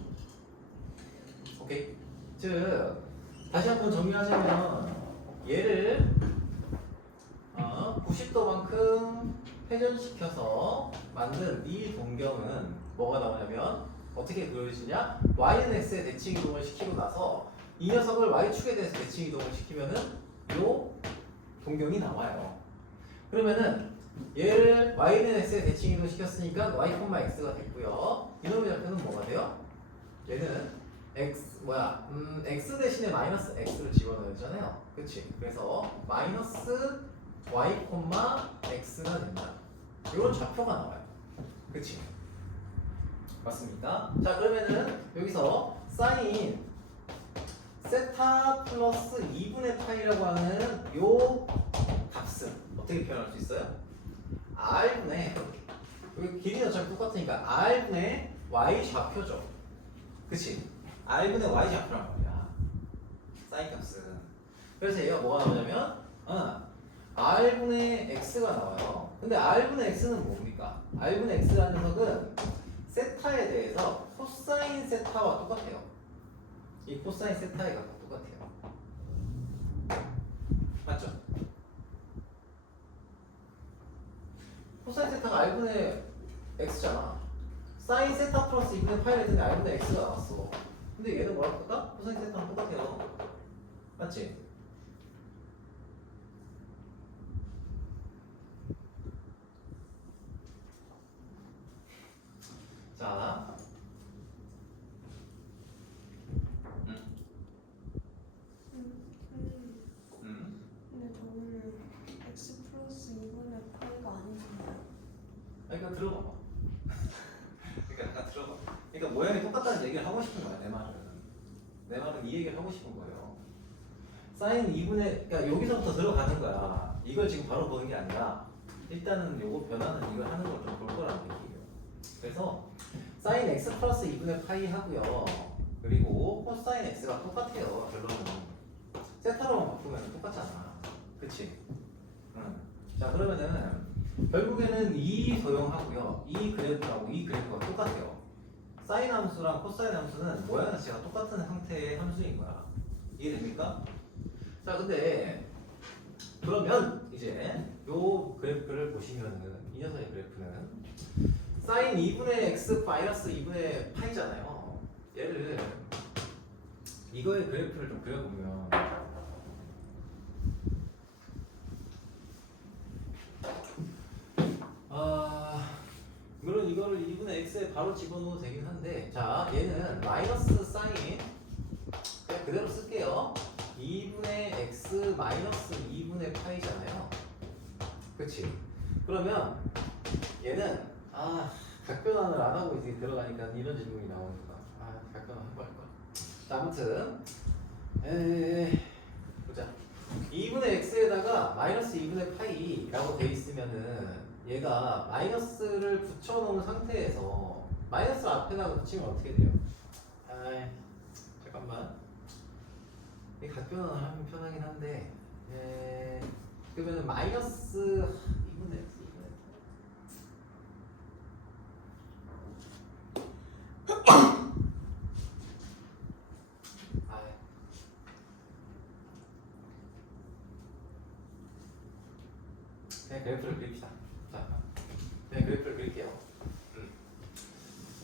오케이. 즉 다시 한번 정리하자면 얘를 90도만큼 회전시켜서 만든 이 동경은 뭐가 나오냐면 어떻게 그려지냐? y는 x에 대칭 이동을 시키고 나서 이 녀석을 y축에 대해서 대칭 이동을 시키면은 요 동경이 나와요. 그러면은 얘를 y는 x에 대칭 이동 시켰으니까 y, x가 됐고요. 이놈의 좌표는 뭐가 돼요? 얘는 x 대신에 마이너스 x를 집어넣었잖아요. 그치? 그래서 마이너스 y, x가 된다. 이런 좌표가 나와요. 그치? 맞습니까? 자, 그러면은 여기서 사인 세타 플러스 2분의 파이라고 하는 요 값은 어떻게 표현할 수 있어요? r분의 여기 길이는 어차피 똑같으니까 r분의 y 좌표죠. 그치? r분의 y 좌표란 말이야. 사인 값은. 그래서 얘가 뭐가 나오냐면 r분의 x가 나와요. 근데 r분의 x는 뭡니까? r분의 x라는 녀석은 세타에 대해서 코사인 세타와 똑같아요. 이 코사인 세타의 값과 똑같아요. 맞죠? 코사인 세타가 r분의 x잖아. 사인 세타 플러스 2분의 파이를 했더니 r분의 x가 나왔어. 근데 얘는 뭐라고 할까? 코사인 세타랑 똑같아요. 맞지? 자, 근데 저는 x 플러스 2분의 파이가 아니잖아요. 그러니까 들어봐. 그러니까 약간 들어봐. 그러니까 모양이 똑같다는 얘기를 하고 싶은 거야, 내 말은. 내 말은 이 얘기를 하고 싶은 거예요. 사인 2분의, 그러니까 여기서부터 들어가는 거야. 이걸 지금 바로 보는 게 아니라 일단은 요거 변화는 이걸 하는 걸 좀 볼 거라는 얘기예요. 그래서 사인 x 플러스 2분의 파이 하고요. 그리고 코사인 x가 똑같아요. 결론은 세타로만 바꾸면 똑같잖아. 그치? 응. 자 그러면은 결국에는 이 도형하고요. 이 그래프하고 이 그래프가 똑같아요. 사인 함수랑 코사인 함수는 모양 자체가 똑같은 형태의 함수인 거야. 이해됩니까? 자 근데 그러면 이제 요 그래프를 보시면은 이 녀석의 그래프는 사인 2분의 x 마이너스 2분의 파이잖아요. 얘를 이거의 그래프를 좀 그려보면 물론 이거를 2분의 x에 바로 집어넣어도 되긴 한데 자 얘는 마이너스 사인 그냥 그대로 쓸게요. 2분의 x 마이너스 2분의 파이잖아요. 그치? 그러면 얘는 각변환을 안 하고 이제 들어가니까 이런 질문이 나오니까 각변환 해볼 거야. 자 아무튼 보자. 2분의 x에다가 마이너스 2분의 파이라고 돼 있으면은 얘가 마이너스를 붙여놓은 상태에서 마이너스 앞에다가 붙이면 어떻게 돼요? 잠깐만. 이 각변환을 하면 편하긴 한데 그러면은 마이너스 2분의 x 그냥 그래프를 그립시다. 자, 그냥 그래프를 그릴게요.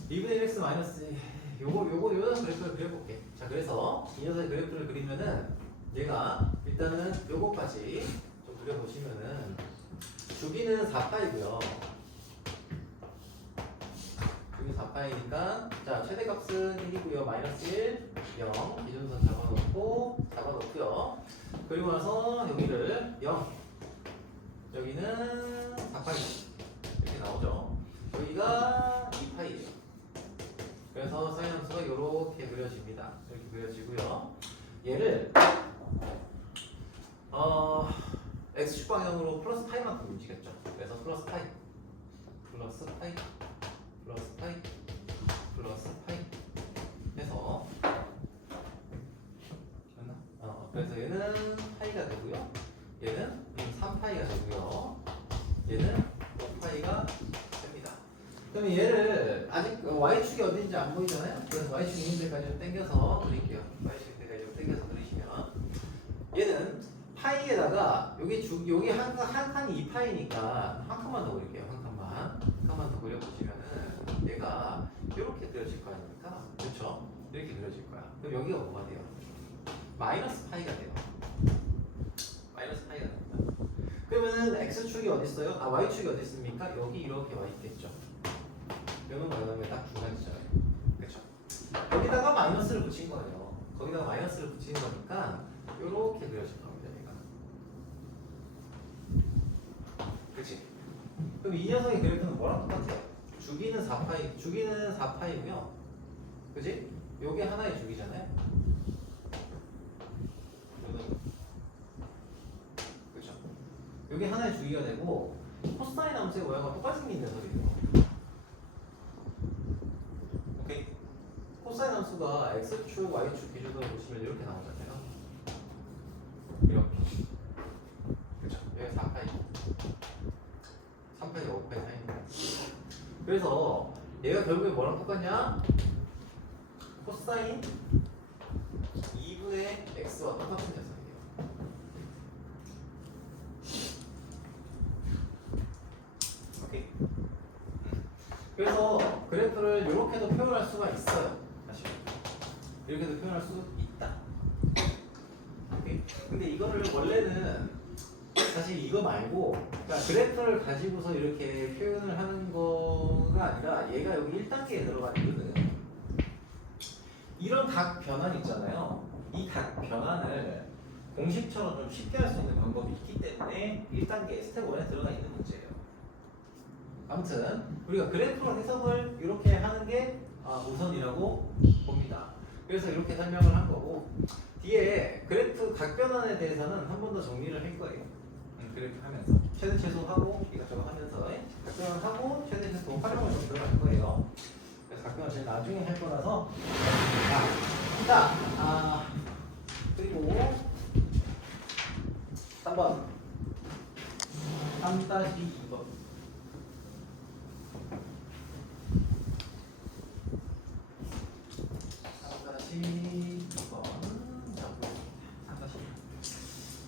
2분의 1x 마이너스 요거 그래프를 그려볼게. 자, 그래서 이 녀석의 그래프를 그리면은 얘가 일단은 요거까지 좀 그려보시면은 주기는 4파이고요. 주기 4파이니까 자 최대값은 1이고요. 마이너스 1, 0 기준선 잡아놓고요. 그리고 나서 여기를 0 여기는 4파이 이렇게 나오죠. 여기가 2파이예요. 그래서 사인 함수가 이렇게 그려집니다. 이렇게 그려지고요. 얘를 x축 방향으로 플러스 파이만큼 움직였죠. 그래서 플러스 파이 플러스 파이 플러스 파이 플러스 파이 해서 맞나? 그래서 얘는 파이가 되고요. 얘는 3파이가 되고요. 얘는 5파이가 됩니다. 그럼 얘를 아직 y축이 어딘지 안 보이잖아요. 그래서 y축 있는 데까지 좀 당겨서 그릴게요. y축 있는 데까지 좀 당겨서 그리시면 얘는 파이에다가 여기 한 칸이 2파이니까 한 칸만 더 그릴게요. 한 칸만 더 그려보시면은 얘가 이렇게 그려질 거 아닙니까? 그렇죠? 이렇게 그려질 거야. 그럼 여기가 뭐가 돼요? 마이너스 파이가 돼요. 마이너스 파이가 됩니다. 그러면은 x축이 어디 있어요? y축이 어디 있습니까? 여기 이렇게 와 있겠죠. 이런 말하면 딱 중간 지점이에요. 그렇죠? 거기다가 마이너스를 붙인 거예요. 거기다가 마이너스를 붙이는 거니까 이렇게 그려질 겁니다. 얘가. 그렇지? 그럼 이 녀석의 그래프는 뭐랑 똑같아요? 주기는 4파이고요. 그지? 요게 하나의 주기잖아요. 그렇죠? 요게 하나의 주기가 되고 코사인 함수의 모양과 똑같이 생긴 녀석이에요. 오케이? 코사인 함수가 x축, y축 기준으로 보시면 이렇게 나오잖아요. 이렇게. 그렇죠? 여기 4파이. 3파이, 5파이 사이니까. 그래서 얘가 결국에 뭐랑 똑같냐? 코사인 2분의 x와 똑같은 녀석이에요. 오케이. 그래서 그래프를 이렇게도 표현할 수가 있어요. 사실 이렇게도 표현할 수 있다. 오케이. 근데 이거를 원래는 사실 이거 말고, 그러니까 그래프를 가지고서 이렇게 표현을 하는 거가 아니라 얘가 여기 1단계에 들어간 이유는 이런 각 변환 있잖아요. 이 각 변환을 공식처럼 좀 쉽게 할 수 있는 방법이 있기 때문에 1단계 스텝 1에 들어가 있는 문제예요. 아무튼 우리가 그래프로 해석을 이렇게 하는 게 우선이라고 봅니다. 그래서 이렇게 설명을 한 거고, 뒤에 그래프 각 변환에 대해서는 한 번 더 정리를 할 거예요. 그래프 하면서 최대 최소하고 이것저것 하면서 각 변환하고 최대 최소 활용을 좀 들어갈 거예요. 그래서 각 변환 제일 나중에 할 거라서. 자, 그리고 3번 3-2번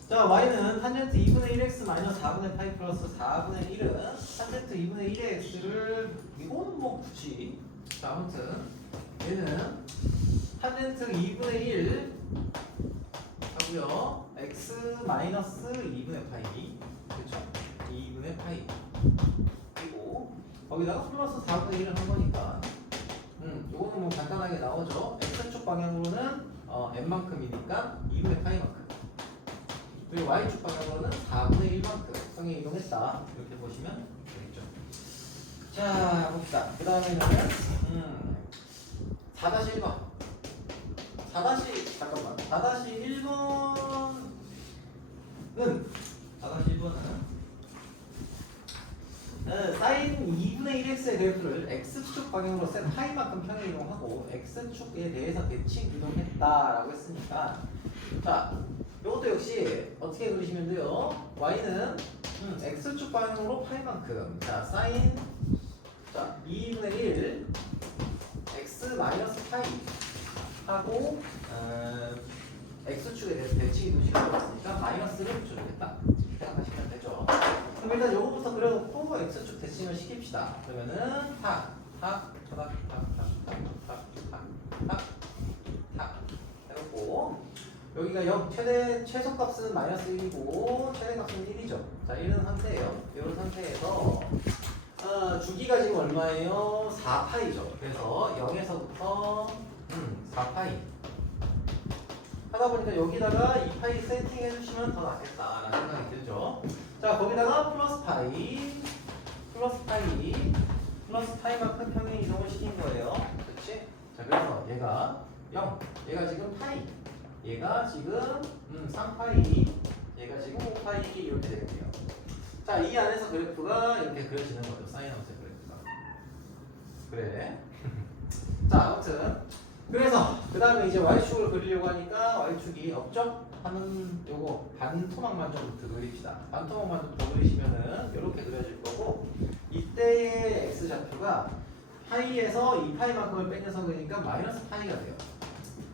자, y는 탄젠트 2분의 1x 마이너스 4분의 파이 플러스 4분의 1은 탄젠트 2분의 1의 x를, 이거는 뭐 굳이, 자 아무튼 얘는 탄젠트 2분의 1 하고요 x 마이너스 2분의 파이, 그렇죠? 2분의 파이, 그리고 거기다가 플러스 4분의 1을 한 거니까 요거는 뭐 간단하게 나오죠. x축 방향으로는 n만큼이니까 2분의 파이만큼, 그리고 y축 방향으로는 4분의 1만큼 평행 이동했다, 이렇게 보시면 되겠죠. 자, 봅시다. 그 다음에는 4-1번 4-1번은 사인 2분의 1x의 그래프를 x축 방향으로 센 파이만큼 평행 이동하고 x축에 대해서 대칭 이동했다라고 했으니까, 자 이것도 역시 어떻게 그리시면 돼요? y는 x축 방향으로 파이만큼, 자 사인 2분의 1 x 마이너스 파이 하고 x축에 대해서 대칭 이동 시켜줬으니까 마이너스를 붙여주겠다 생각하시면 되죠. 그럼 일단 요거부터 그려놓고 x축 대칭을 시킵시다. 그러면은 탁 해놓고, 여기가 최소값은 마이너스 1이고 최대값은 1이죠. 자, 이런 상태예요. 이런 상태에서 주기가 지금 얼마예요? 4파이죠. 그래서 0에서부터 4파이 하다 보니까 여기다가 2파이 세팅해 주시면 더 낫겠다라는 생각이 들죠. 자, 거기다가 플러스 파이만큼 평행 이동을 시킨 거예요. 그렇지? 자, 그래서 얘가 0, 얘가 지금 파이, 얘가 지금 3파이, 얘가 지금 5파이 이렇게 되겠네요. 자, 이 안에서 그래프가 이렇게 그려지는 거죠. 사인 함수의 그래프가. 그래. 자, 아무튼 그래서 그 다음에 이제 y축을 그리려고 하니까 y축이 없죠? 하는 요거 반토막만 좀 더 그립시다. 반토막만 좀 더 그리시면은 이렇게 그려질 거고, 이때의 x좌표가 파이에서 2파이만큼을 뺀 녀석이니까 마이너스 파이가 돼요.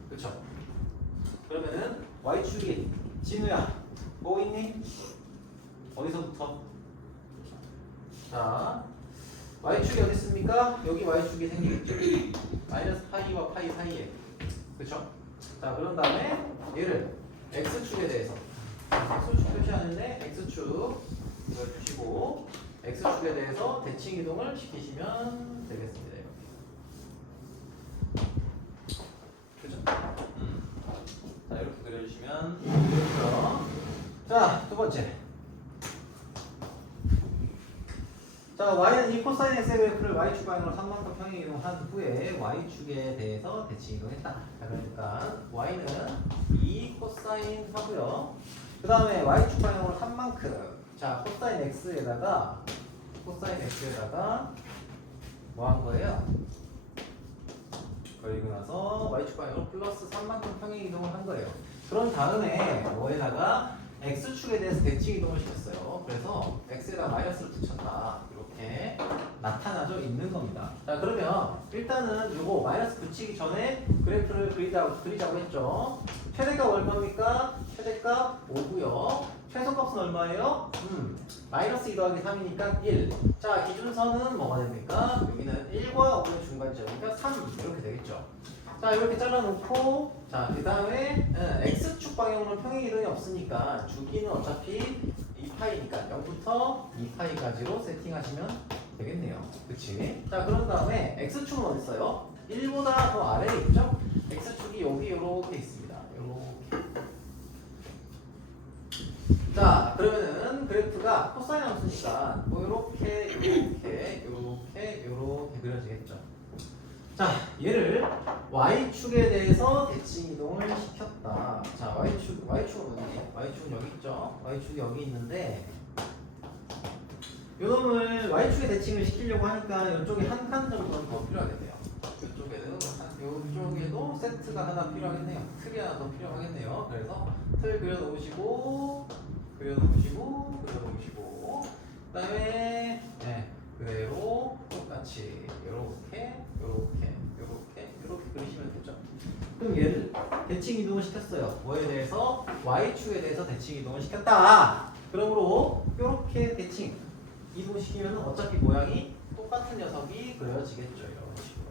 그쵸? 그러면은 y축이, 진우야 뭐 있니? 어디서부터? 자, y축이 어디 있습니까? 여기 y축이 생기겠죠. 마이너스 파이와 파이 사이에, 그쵸? 자, 그런 다음에 얘를 x축에 대해서 x축 표시하는데 x축 이걸 주시고 x축에 대해서 대칭 이동을 시키시면 되겠습니다. 이렇게. 그죠? 자, 이렇게 그려주시면 되겠죠. 자, 두 번째. 자, y는 이 코사인 x의 그래프를 y축 방향으로 3만큼 평행 이동한 후에 y축에 대해서 대칭 이동했다. 자, 그러니까 y는 2 코사인 하고요. 그 다음에 y축 방향으로 3만큼, 자, 코사인 x에다가 뭐 한 거예요? 그리고 나서 y축 방향으로 플러스 3만큼 평행 이동을 한 거예요. 그런 다음에 뭐에다가 x축에 대해서 대칭 이동을 시켰어요. 그래서 x에다 마이너스를 붙였다. 이렇게 나타나져 있는 겁니다. 자, 그러면 일단은 요거 마이너스 붙이기 전에 그래프를 그리자고 했죠. 최대값 얼마입니까? 최대값 5고요. 최소값은 얼마예요? 마이너스 2 더하기 3이니까 1. 자, 기준선은 뭐가 됩니까? 여기는 1과 5의 중간점이니까 3 이렇게 되겠죠. 자, 이렇게 잘라놓고, 자, 그 다음에 x축 방향으로는 평행이동이 없으니까 주기는 어차피 2파이니까 0부터 2파이까지로 세팅하시면 되겠네요. 그치? 자, 그런 다음에 x축은 어디 있어요? 1보다 더 아래에 있죠? x축이 여기 이렇게 있습니다. 요렇게. 자, 그러면은 그래프가 코사인 함수니까 뭐 요렇게 그려지겠죠. 자, 얘를 y축에 대해서 대칭 이동을 시켰다. 자, y축은 어디예요? y축은 여기 있죠. y축이 여기 있는데 요놈을 y축에 대칭을 시키려고 하니까 이쪽에 한 칸 정도는 더 필요하겠네요. 이쪽에도 세트가 하나 필요하겠네요. 틀이 하나 더 필요하겠네요. 그래서 틀 그려놓으시고 그 다음에 그대로 똑같이 이렇게 그리시면 되죠. 그럼 얘를 대칭 이동을 시켰어요. 뭐에 대해서? y축에 대해서 대칭 이동을 시켰다. 그러므로 이렇게 대칭 이동시키면 어차피 모양이 똑같은 녀석이 그려지겠죠. 이런 식으로.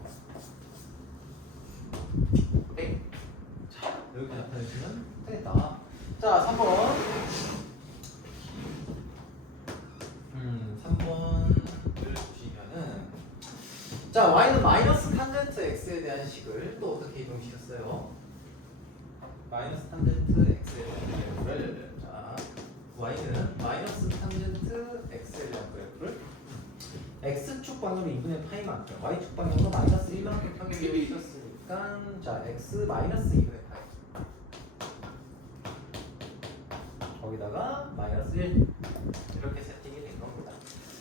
네. 자, 이렇게 나타내시면 되겠다. 자, 3번. 3번을 보시면은, 자, y는 마이너스 탄젠트 x에 대한 식을 또 어떻게 이동시켰어요? 마이너스 탄젠트 x에 대한 그래프를, 자, y는 마이너스 탄젠트 x에 대한 그래프를 x축 방향으로 2분의 파이만큼, y축 방향으로 마이너스 1만큼 평행이동을 시켰으니까, 자, x 마이너스 2분의 파이. 거기다가 마이너스 1 이렇게 세팅이 된 겁니다.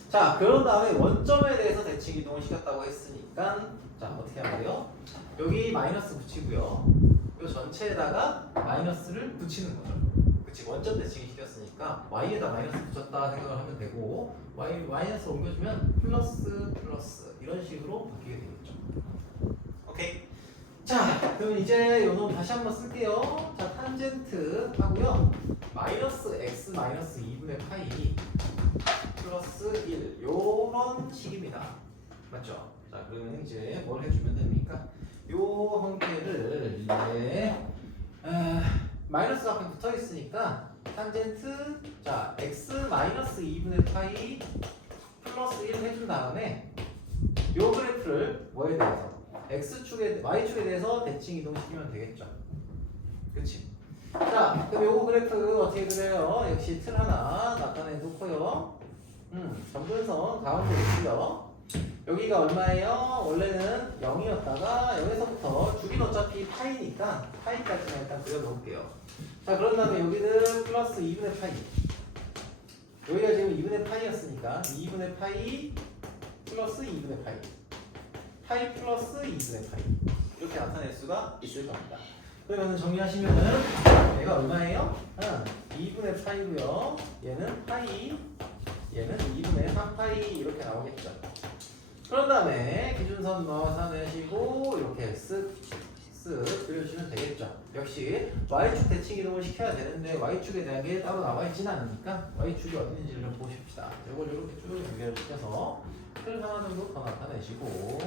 자, 그런 다음에 원점에 대해서 대칭 이동을 시켰다고 했으니까, 자, 어떻게 하면 돼요? 여기 마이너스 붙이고요. 이 전체에다가 마이너스를 붙이는 거죠. 그치, 원점 대칭 시켰으니까 y에다 마이너스 붙였다 생각을 하면 되고, y 마이너스 옮겨주면 플러스 이런 식으로 바뀌게 되겠죠. 오케이. 자, 그럼 이제 요놈 다시 한번 쓸게요. 자, 탄젠트 하고요. 마이너스 x 마이너스 2분의 파이 플러스 1 요런 식입니다. 맞죠? 자, 그러면 이제 뭘 해주면 됩니까? 요 형태를 이제 마이너스가 앞에 붙어 있으니까 탄젠트 자 x 마이너스 2분의 파이 플러스 1 해준 다음에 요 그래프를 뭐에 대해서 x축에 y축에 대해서 대칭 이동시키면 되겠죠. 그치? 자, 그럼 요거 그래프 어떻게 그려요? 역시 틀 하나 나타내 놓고요. 점근선 가운데 있고요. 여기가 얼마예요? 원래는 0이었다가 여기서부터 주기는 어차피 파이니까 파이까지만 일단 그려놓을게요. 자, 그런 다음에 여기는 플러스 2분의 파이. 여기가 지금 2분의 파이였으니까 2분의 파이 플러스 2분의 파이. 파이 플러스 2분의 파이. 이렇게 나타낼 수가 있을 겁니다. 그러면 정리하시면은 얘가 얼마예요? 2분의 파이고요. 얘는 파이. 얘는 2분의 3파이 이렇게 나오겠죠. 그런 다음에 기준선 나타내시고 이렇게 쓱 그려주시면 되겠죠. 역시 y축 대칭 이동을 시켜야 되는데 y축에 대한 게 따로 나와 있지는 않으니까 y축이 어디 있는지를 좀 보십시다. 이걸 이렇게 쭉 연결시켜서 틀 하나 정도 더 나타내시고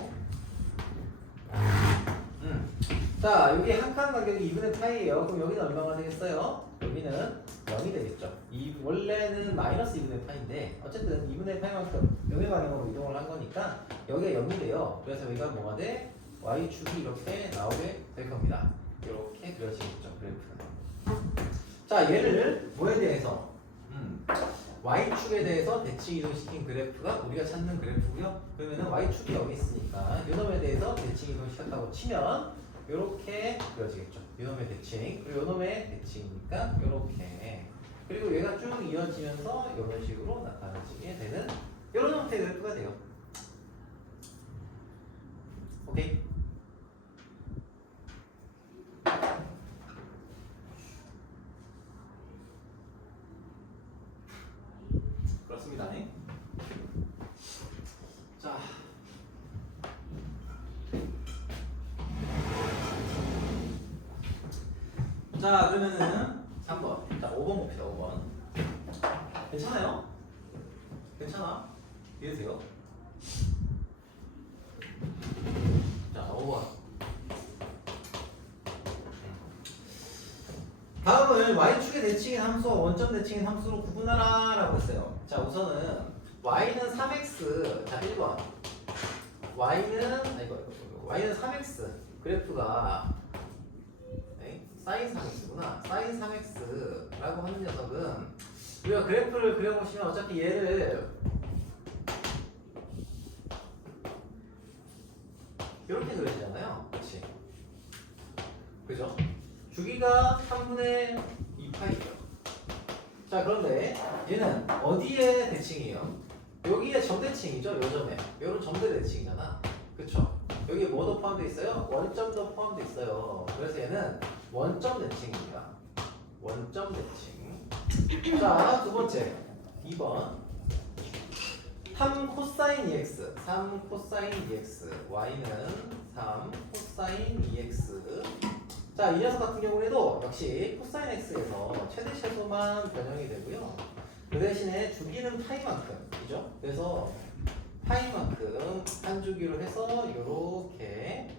자, 여기 한 칸 가격이 2분의 파이예요. 그럼 여기는 얼마가 되겠어요? 여기는 0이 되겠죠. 원래는 마이너스 2분의 파인데 어쨌든 2분의 파이만큼 0의 방향으로 이동을 한 거니까 여기가 0이 돼요. 그래서 여기가 뭐가 돼? y축이 이렇게 나오게 될 겁니다. 이렇게 그려지겠죠. 그래프는. 자, 얘를 뭐에 대해서? y축에 대해서 대칭 이동시킨 그래프가 우리가 찾는 그래프고요. 그러면은 y축이 여기 있으니까 요놈에 대해서 대칭 이동시켰다고 치면 이렇게 그려지겠죠. 요놈의 대칭, 그리고 요놈의 대칭이니까 이렇게. 그리고 얘가 쭉 이어지면서 이런 식으로 나타나지게 되는 이런 형태의 그래프가 돼요. 오케이. 그렇습니다. 자, 자 그러면은 3번. 자 5번 봅시다. 5번. 괜찮아요? 괜찮아? 이해되세요? 자 5번. 다음은 y축의 대칭인 함수와 원점 대칭인 함수로 구분하라 라고 했어요. 자 우선은 y는 3x. 자 1번 y는 3x 그래프가 사인 3x구나. 사인 3x라고 하는 녀석은 우리가 그래프를 그려보시면 어차피 얘를 이렇게 그려지잖아요. 그렇지? 그죠? 주기가 3분의 2파이죠. 자 그런데 얘는 어디에 대칭이에요? 여기에 점대칭이죠. 요 점에. 요런 점대 대칭이잖아. 그쵸? 여기 뭐도 포함되어 있어요? 원점도 포함되어 있어요. 그래서 얘는 원점 대칭입니다. 원점 대칭. 자, 두 번째. 2번. 3 코사인 2x. 3 코사인 2x. y는 3 코사인 2x. 자, 이 녀석 같은 경우에도 역시 코사인 x에서 최대 최소만 변형이 되고요. 그 대신에 주기는 파이만큼. 그죠? 그래서 파이만큼 한 주기로 해서 이렇게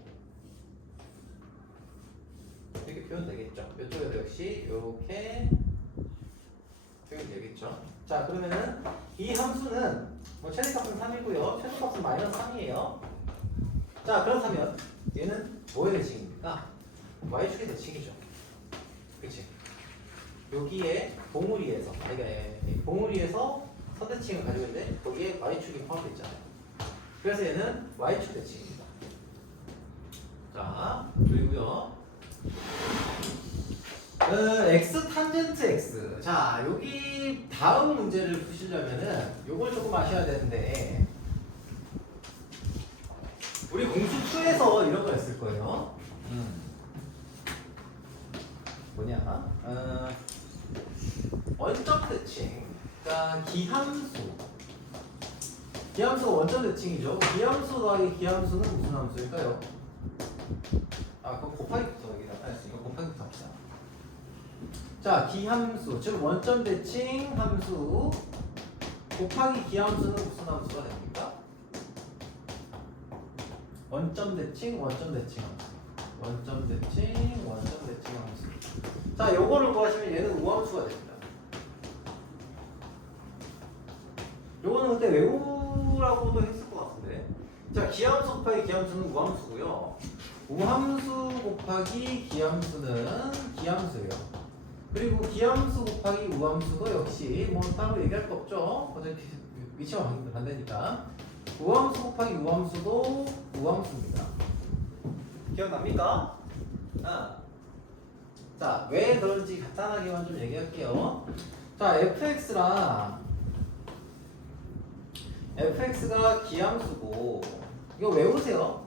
표현 되겠죠. 이쪽에도 역시 이렇게 표현 되겠죠. 자 그러면은 이 함수는 뭐 최대값은 3이고요. 최소값은 마이너스 3이에요. 자 그렇다면 얘는 뭐의 대칭입니까? y축의 대칭이죠. 그치? 여기에 봉우리에서 봉우리에서 선대칭을 가지고 있는데 거기에 y축이 포함되어 있잖아요. 그래서 얘는 y축 대칭입니다. 자 그리고요 x 탄젠트 x. 자 여기 다음 문제를 푸시려면은 요걸 조금 아셔야 되는데 우리 공수 2에서 이런 거 했을 거예요. 뭐냐 원점 대칭. 그러니까 기함수가 원점 대칭이죠. 기함수 더하기 기함수는 무슨 함수일까요? 그럼 곱하기부터 여기 나타냈으니까 곱하기부터 합시다. 자, 기함수, 즉 원점 대칭 함수 곱하기 기함수는 무슨 함수가 됩니까? 원점 대칭 함수. 원점 대칭 함수. 자, 요거를 구하시면 얘는 우함수가 됩니다. 요거는 근데 외우라고도 했을 것 같은데. 자, 기함수 곱하기 기함수는 우함수고요. 우함수 곱하기 기함수는 기함수예요. 그리고 기함수 곱하기 우함수도 역시 뭐 따로 얘기할 거 없죠. 어차피 위치가 반대니까. 우함수 곱하기 우함수도 우함수입니다. 기억납니까? 자, 왜 그런지 간단하게만 좀 얘기할게요. 자, fx가 기함수고 이거 외우세요.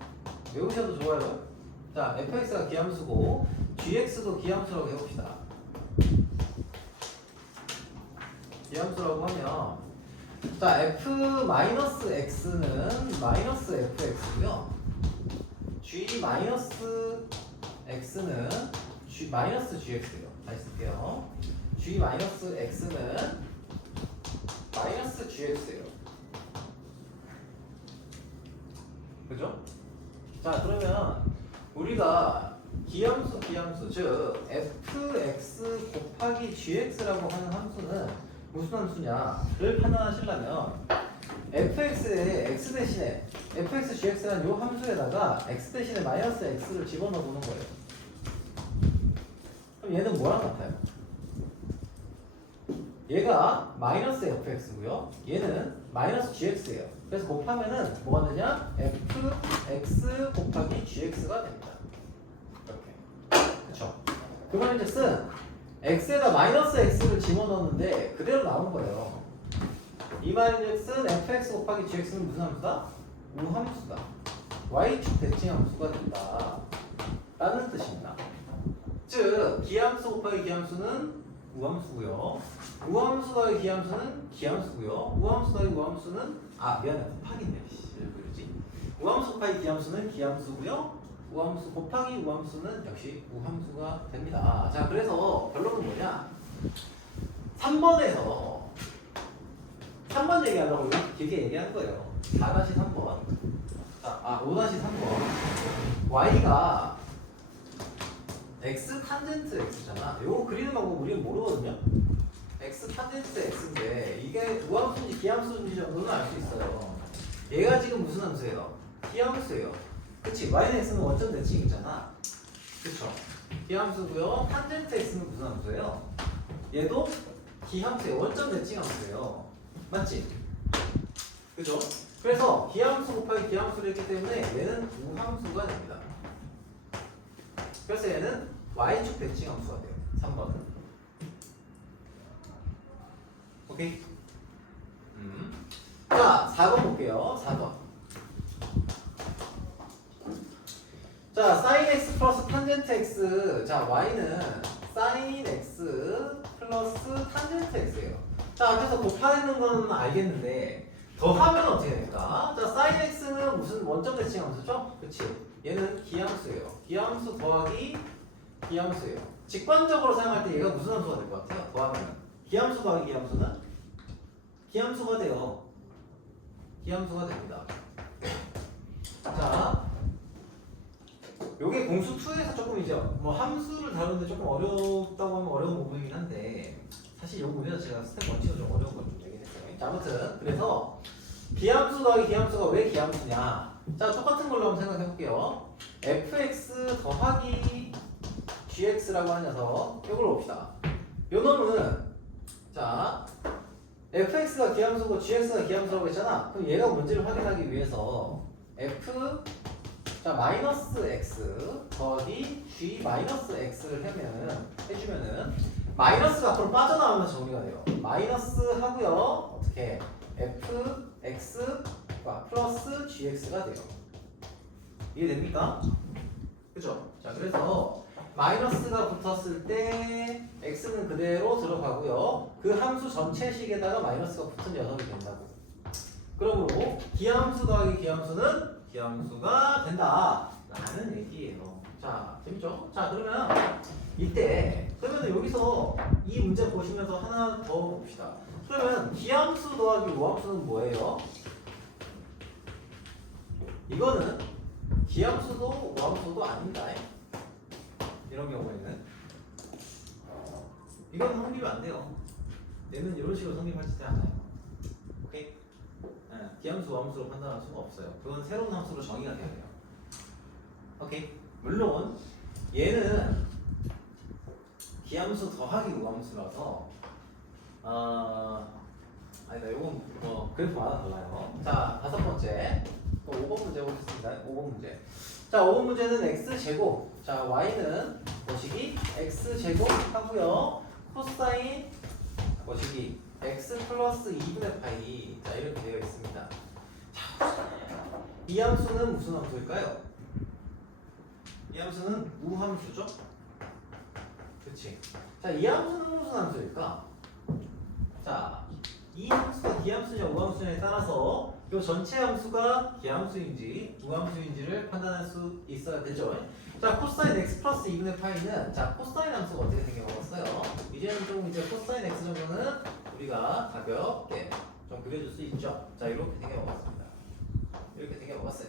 외우셔도 좋아요. 자, fx가 기함수고 gx도 기함수라고 해봅시다. 기함수라고 하면 자, f-x는 마이너스 fx고요. g-x는 마이너스 gx예요. 다시 쓸게요. g-x는 마이너스 gx예요. 그죠? 자 그러면 우리가 기함수 즉 fx 곱하기 gx라고 하는 함수는 무슨 함수냐를 판단하시려면 fx에 x 대신에 fx gx라는 이 함수에다가 x 대신에 마이너스 x를 집어넣어 보는 거예요. 그럼 얘는 뭐랑 같아요? 얘가 마이너스 fx고요. 얘는 마이너스 gx예요. 그래서 곱하면은 뭐가 되냐? fx 곱하기 gx가 됩니다. 이렇게. 그쵸? 그 말인즉슨 x에다 마이너스 x를 집어넣었는데 그대로 나온 거예요. 이 말인즉슨 fx 곱하기 gx는 무슨 함수다? 우함수다. y축 대칭 함수가 된다 라는 뜻입니다. 즉 기함수 곱하기 기함수는 우함수고요. 우함수 더하기 기함수는 기함수고요. 우함수 더하기 우함수는 미안해 곱하기네. 그러지. 우함수 곱하기 기함수는 기함수고요. 우함수 곱하기 우함수는 역시 우함수가 됩니다. 자, 그래서 결론은 뭐냐? 3번 얘기하려고 이렇게 길게 얘기한 거예요. 4-3번. 자, 5-3번. y가 x 탄젠트 x잖아. 요거 그리는 방법 우리는 모르거든요. x 탄젠트 x인데 이게 우함수인지 기함수인지 정도는 알 수 있어요. 얘가 지금 무슨 함수예요? 기함수예요. 그치? y는 x는 원점 대칭 있잖아. 그쵸? 기함수고요. 탄젠트 x는 무슨 함수예요? 얘도 기함수예요. 원점 대칭 함수예요. 맞지? 그죠? 그래서 기함수 곱하기 기함수를 했기 때문에 얘는 우함수가 됩니다. 그래서 얘는 y축 대칭 함수가 돼요. 3번은. 오케이? 자, 4번 볼게요. 4번. 자, sin x 플러스 탄젠트 x. 자, y는 sin x 플러스 탄젠트 x예요. 자, 앞에서 곱하는 건 알겠는데 더하면 어떻게 될까? 자, sin x는 무슨 원점 대칭 함수죠? 그치? 얘는 기함수예요. 기함수 더하기 기함수예요. 직관적으로 사용할 때 얘가 무슨 함수가 될 것 같아요? 더하면 기함수 더하기 기함수는 기함수가 돼요. 기함수가 됩니다. 자, 요게 공수 2에서 조금 이제 뭐 함수를 다루는데 조금 어렵다고 하면 어려운 부분이긴 한데 사실 요 문제는 제가 스텝 1치고 좀 어려운 걸 좀 얘기했어요. 자, 아무튼 그래서 기함수 더하기 기함수가 왜 기함수냐? 자, 똑같은 걸로 한번 생각해 볼게요. fx 더하기 gx라고 하는 녀석 이걸 봅시다. 요 놈은 자 fx가 기함수고 gx가 기함수라고 했잖아. 그럼 얘가 뭔지를 확인하기 위해서 f 자 마이너스 x 더하기 g 마이너스 x를 해주면은 마이너스가 앞으로 빠져나오면 정리가 돼요. 마이너스 하고요. 어떻게 fx가 플러스 gx가 돼요. 이해됩니까? 그죠? 자, 그래서 마이너스가 붙었을 때 x는 그대로 들어가고요. 그 함수 전체식에다가 마이너스가 붙은 녀석이 된다고. 그러므로 기함수 더하기 기함수는 기함수가 된다 라는 얘기예요. 자, 재밌죠? 자, 그러면 이때 그러면 여기서 이 문제 보시면서 하나 더 봅시다. 그러면 기함수 더하기 우함수는 뭐예요? 이거는 기함수도 우함수도 아닙니다. 이런 경우에는 이건 성립이 안 돼요. 얘는 이런 식으로 성립하지 않아요. 오케이? 네, 기함수 우함수로 판단할 수가 없어요. 그건 새로운 함수로 정의가 돼야 돼요. 오케이? 물론 얘는 기함수 더하기 우함수라서 아니다, 요건 그래프 하나 달라요. 자, 5번째 5번 문제 보겠습니다. 5번 문제. 자, 5번 문제는 x제곱. 자, y는 뭐시기? x제곱 하고요. 코사인 뭐시기? x 플러스 2분의 파이. 자, 이렇게 되어 있습니다. 자, 이 함수는 무슨 함수일까요? 이 함수는 우함수죠? 그치? 자, 이 함수는 무슨 함수일까? 자, 이 함수가 기함수냐 우함수냐에 따라서 이 전체 함수가 기함수인지 우함수인지를 판단할 수 있어야 되죠. 자, 코사인 x 플러스 2분의 파이는 자, 코사인 함수가 어떻게 생겨먹었어요? 이제는 좀 이제 코사인 x 정도는 우리가 가볍게 좀 그려줄 수 있죠. 자, 이렇게 생겨먹었습니다. 이렇게 생겨먹었어요.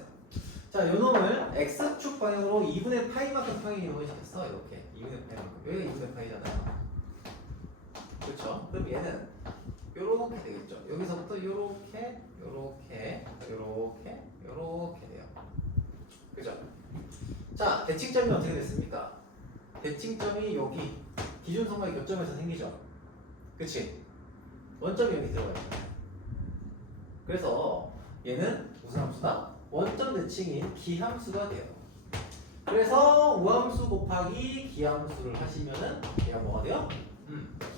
자, 요 놈을 x축 방향으로 2분의 파이만큼 평행이동을 시켰어. 이렇게 2분의 파이만큼. 여기가 2분의 파이잖아요. 그렇죠? 그럼 얘는 요렇게 되겠죠. 여기서부터 요렇게 돼요. 그죠? 자, 대칭점이 어떻게 됐습니까? 대칭점이 여기 기준선과의 교점에서 생기죠. 그치? 원점이 여기 들어가 있잖아요. 그래서 얘는 무슨 함수다? 원점 대칭인 기함수가 돼요. 그래서 우함수 곱하기 기함수를 하시면은 얘가 뭐가 돼요?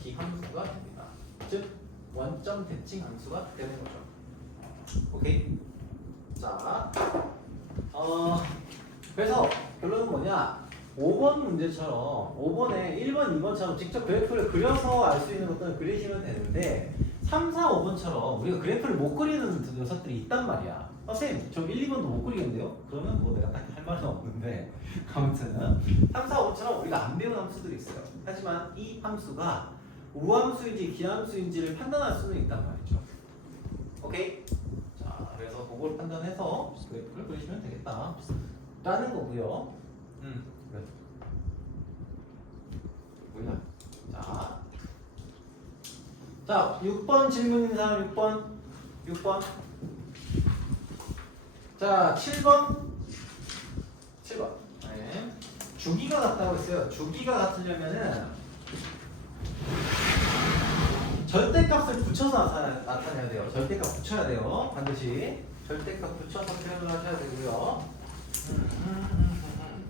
기함수가 됩니다. 즉 원점 대칭 함수가 되는 거죠. 오케이? 자, 그래서 결론은 뭐냐? 5번 문제처럼 5번에 1번, 2번처럼 직접 그래프를 그려서 알 수 있는 것들은 그리시면 되는데 3, 4, 5번처럼 우리가 그래프를 못 그리는 녀석들이 있단 말이야. 선생님, 저 1, 2번도 못 그리겠는데요? 그러면 뭐 내가 딱히 할 말은 없는데 아무튼 3, 4, 5처럼 우리가 안 배운 함수들이 있어요. 하지만 이 함수가 우함수인지 기함수인지를 판단할 수는 있단 말이죠. 오케이? 자, 그래서 그걸 판단해서 그래프를 그리시면 되겠다 라는 거고요. 그래. 뭐야? 자, 6번 질문 있는 사람 6번. 자, 7번. 네. 주기가 같다고 했어요. 주기가 같으려면은 절대값을 붙여서 나타내야 돼요. 절대값 붙여야 돼요. 반드시 절대값 붙여서 표현을 하셔야 되고요.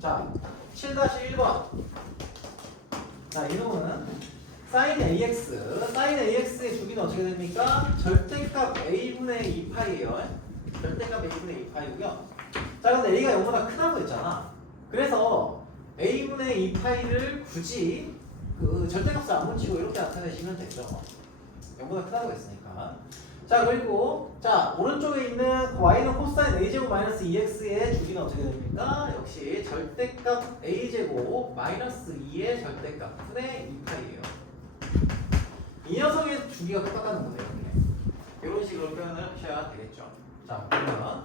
자, 7-1번. 자, 이놈은 sin AX의 주기는 어떻게 됩니까? 절대값 A분의 2파이예요. 절대값 A분의 2파이고요. 자, 근데 A가 0보다 크다고 했잖아. 그래서 A분의 2파이를 굳이 그 절대값을 안 붙이고 이렇게 나타내시면 되죠. 0보다 크다고 했으니까. 자, 그리고 자, 오른쪽에 있는 y는 코사인 a제곱 마이너스 2x의 주기는 어떻게 됩니까? 역시 절대값 a제곱 마이너스 2의 절대값 분의 2파이예요. 이 녀석의 주기가 똑같다는 거네요. 이런 식으로 표현을 하셔야 되겠죠. 자, 그러면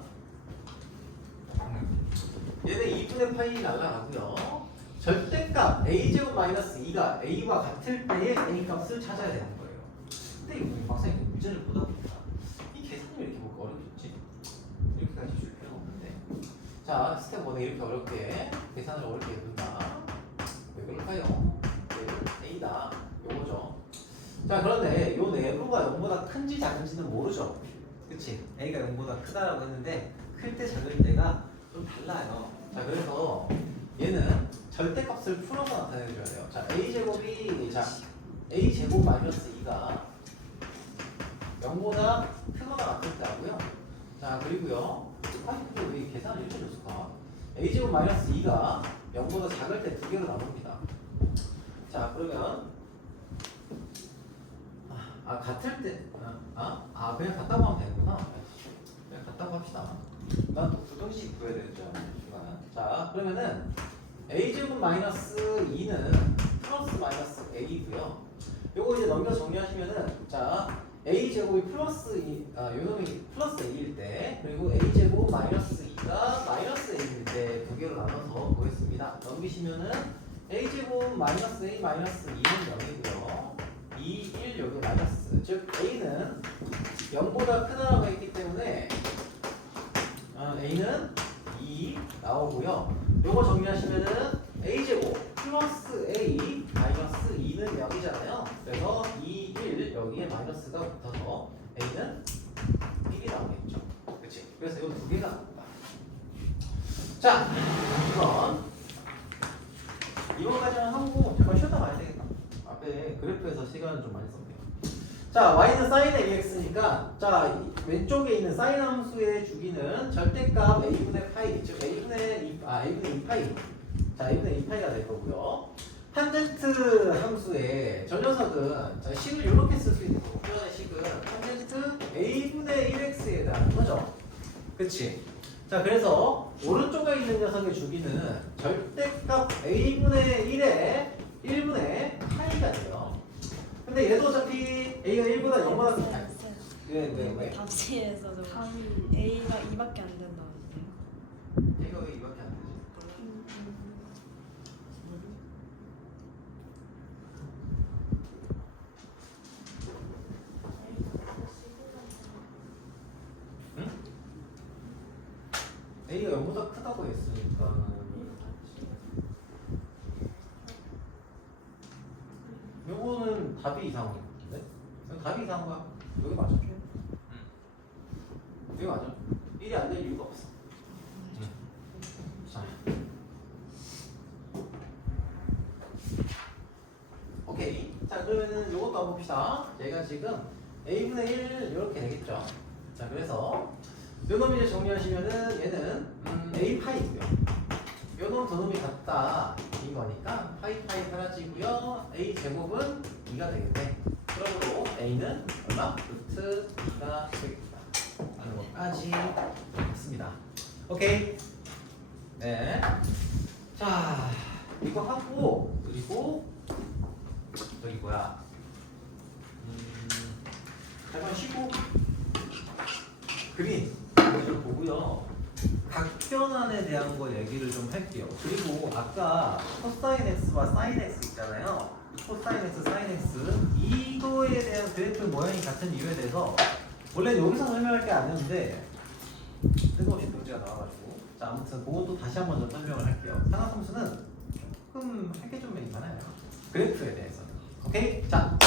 얘는 2분의 파이 날라가고요. 절대값 a제곱 마이너스 2가 a와 같을 때의 a 값을 찾아야 되는 거예요. 근데 이거 박사님 문제를 보다 보니까 이 계산을 이렇게 보고 어렵겠지? 이렇게까지 줄 필요는 없는데. 자, 스텝 1에 이렇게 어렵게 계산을 어렵게 해둔다. 왜 그럴까요? a다. 요거죠. 자, 그런데 요 내부가 0보다 큰지 작은지는 모르죠. 그치? a가 0보다 크다라고 했는데 클 때 작을 때가 좀 달라요. 자, 그래서 얘는 절대값을 풀어서 나타내줘야 돼요. 자, a제곱 마이너스 2가 0보다 크거나 같을 때 하고요. 자, 그리고요. 근데 왜 계산을 이렇게 줬을까? a제곱 마이너스 2가 0보다 작을 때 두 개로 나눕니다. 자, 그러면 같을 때 그냥 같다고 하면 되는구나. 그냥 같다고 합시다. 난 또 부등식 구해야 되는 줄 알았네. 자, 그러면은 a제곱 마이너스 2는 플러스 마이너스 a고요. 요거 이제 넘겨 정리하시면은 자, a제곱이 플러스 2, 요놈이 플러스 a일 때, 그리고 a제곱 마이너스 2가 마이너스 a일 때 두 개로 나눠서 보겠습니다. 넘기시면은 a제곱 마이너스 a 마이너스 2는 0이고요. 2, 1 여기 마이너스, 즉 a는 0보다 크다라고 했기 때문에 a는 2 나오고요. 요거 정리하시면은 a제곱 플러스 a 마이너스 2는 0이잖아요. 그래서 2, 1 여기에 마이너스가 붙어서 a는 1이 나오겠죠. 그치? 그래서 이 두 개가 나옵니다. 자, 2번까지만 하고 잠깐 쉬었다 가야 되겠다. 앞에 그래프에서 시간을 좀 많이 썼네요. 자, y는 sin ax니까 자, 왼쪽에 있는 sin 함수의 주기는 절대값 a분의 파이, 즉 a분의 2파이. 자, a분의 2파이가 될 거고요. 탄젠트 함수의 저 녀석은 자, 식을 이렇게 쓸 수 있는 거고, 표현의 식은 탄젠트 a분의 1x에 해당하는 거죠. 그치? 자, 그래서 오른쪽에 있는 녀석의 주기는 절대값 a분의 1의 1분의 파이가 돼요. 근데 얘도 어차피 a가 1보다 0보다 큰 왜? 답지에서 답이 A가 2밖에 안 된다는데요. 얘가 왜 2밖에 안 되지? 응? a가 0보다 크다고 했으니까 요거는 답이 이상한 거 같은데? 답이 이상한 거야. 여기 맞아. 여기 맞아. 1이 안 될 이유가 없어. 자. 오케이. 자, 그러면은 요것도 한번 봅시다. 얘가 지금 a분의 1 이렇게 되겠죠. 자, 그래서 요놈 이제 정리하시면은 얘는 a 파이고요. 요놈 두 놈이 같다 인 거니까 파이 사라지고요. a 제곱은 2가 되겠네. 그러므로 a는 얼마? 여기까지 했습니다. 오케이. 네. 자, 이거 하고 그리고 저기 뭐야? 잠깐 쉬고 그림 이거 좀 보고요. 각변환에 대한 거 얘기를 좀 할게요. 그리고 아까 코사인 x와 사인 x 있잖아요. 코사인 x, 사인 x 이거에 대한 그래프 모양이 같은 이유에 대해서 원래 여기서 설명할 게 아니었는데 뜬금없이 문제가 나와가지고 자 아무튼 그것도 다시 한번 좀 설명을 할게요. 상하함수는 조금 할 게 좀 많아요. 그래프에 대해서. 오케이? 자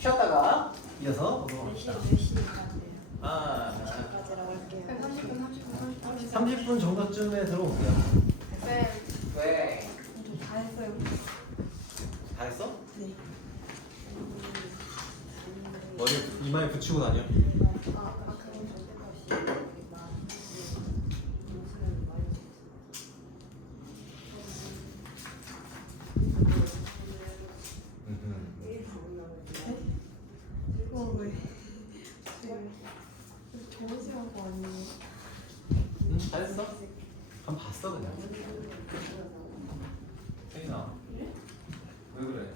쉬었다가 이어서 보도록 몇 시, 합시다. 몇 시까지요? 아, 10시까지라고 할게요. 30분 30분 정도쯤에 들어올게요. 쌤 왜? 다 했어요. 다 했어? 네. 머리 이마에 붙이고 다녀. 그건 절대 이거 왜 정시한 거 아니에요? 응, 잘했어. 한번 봤어 그냥. 혜인아, 왜 그래?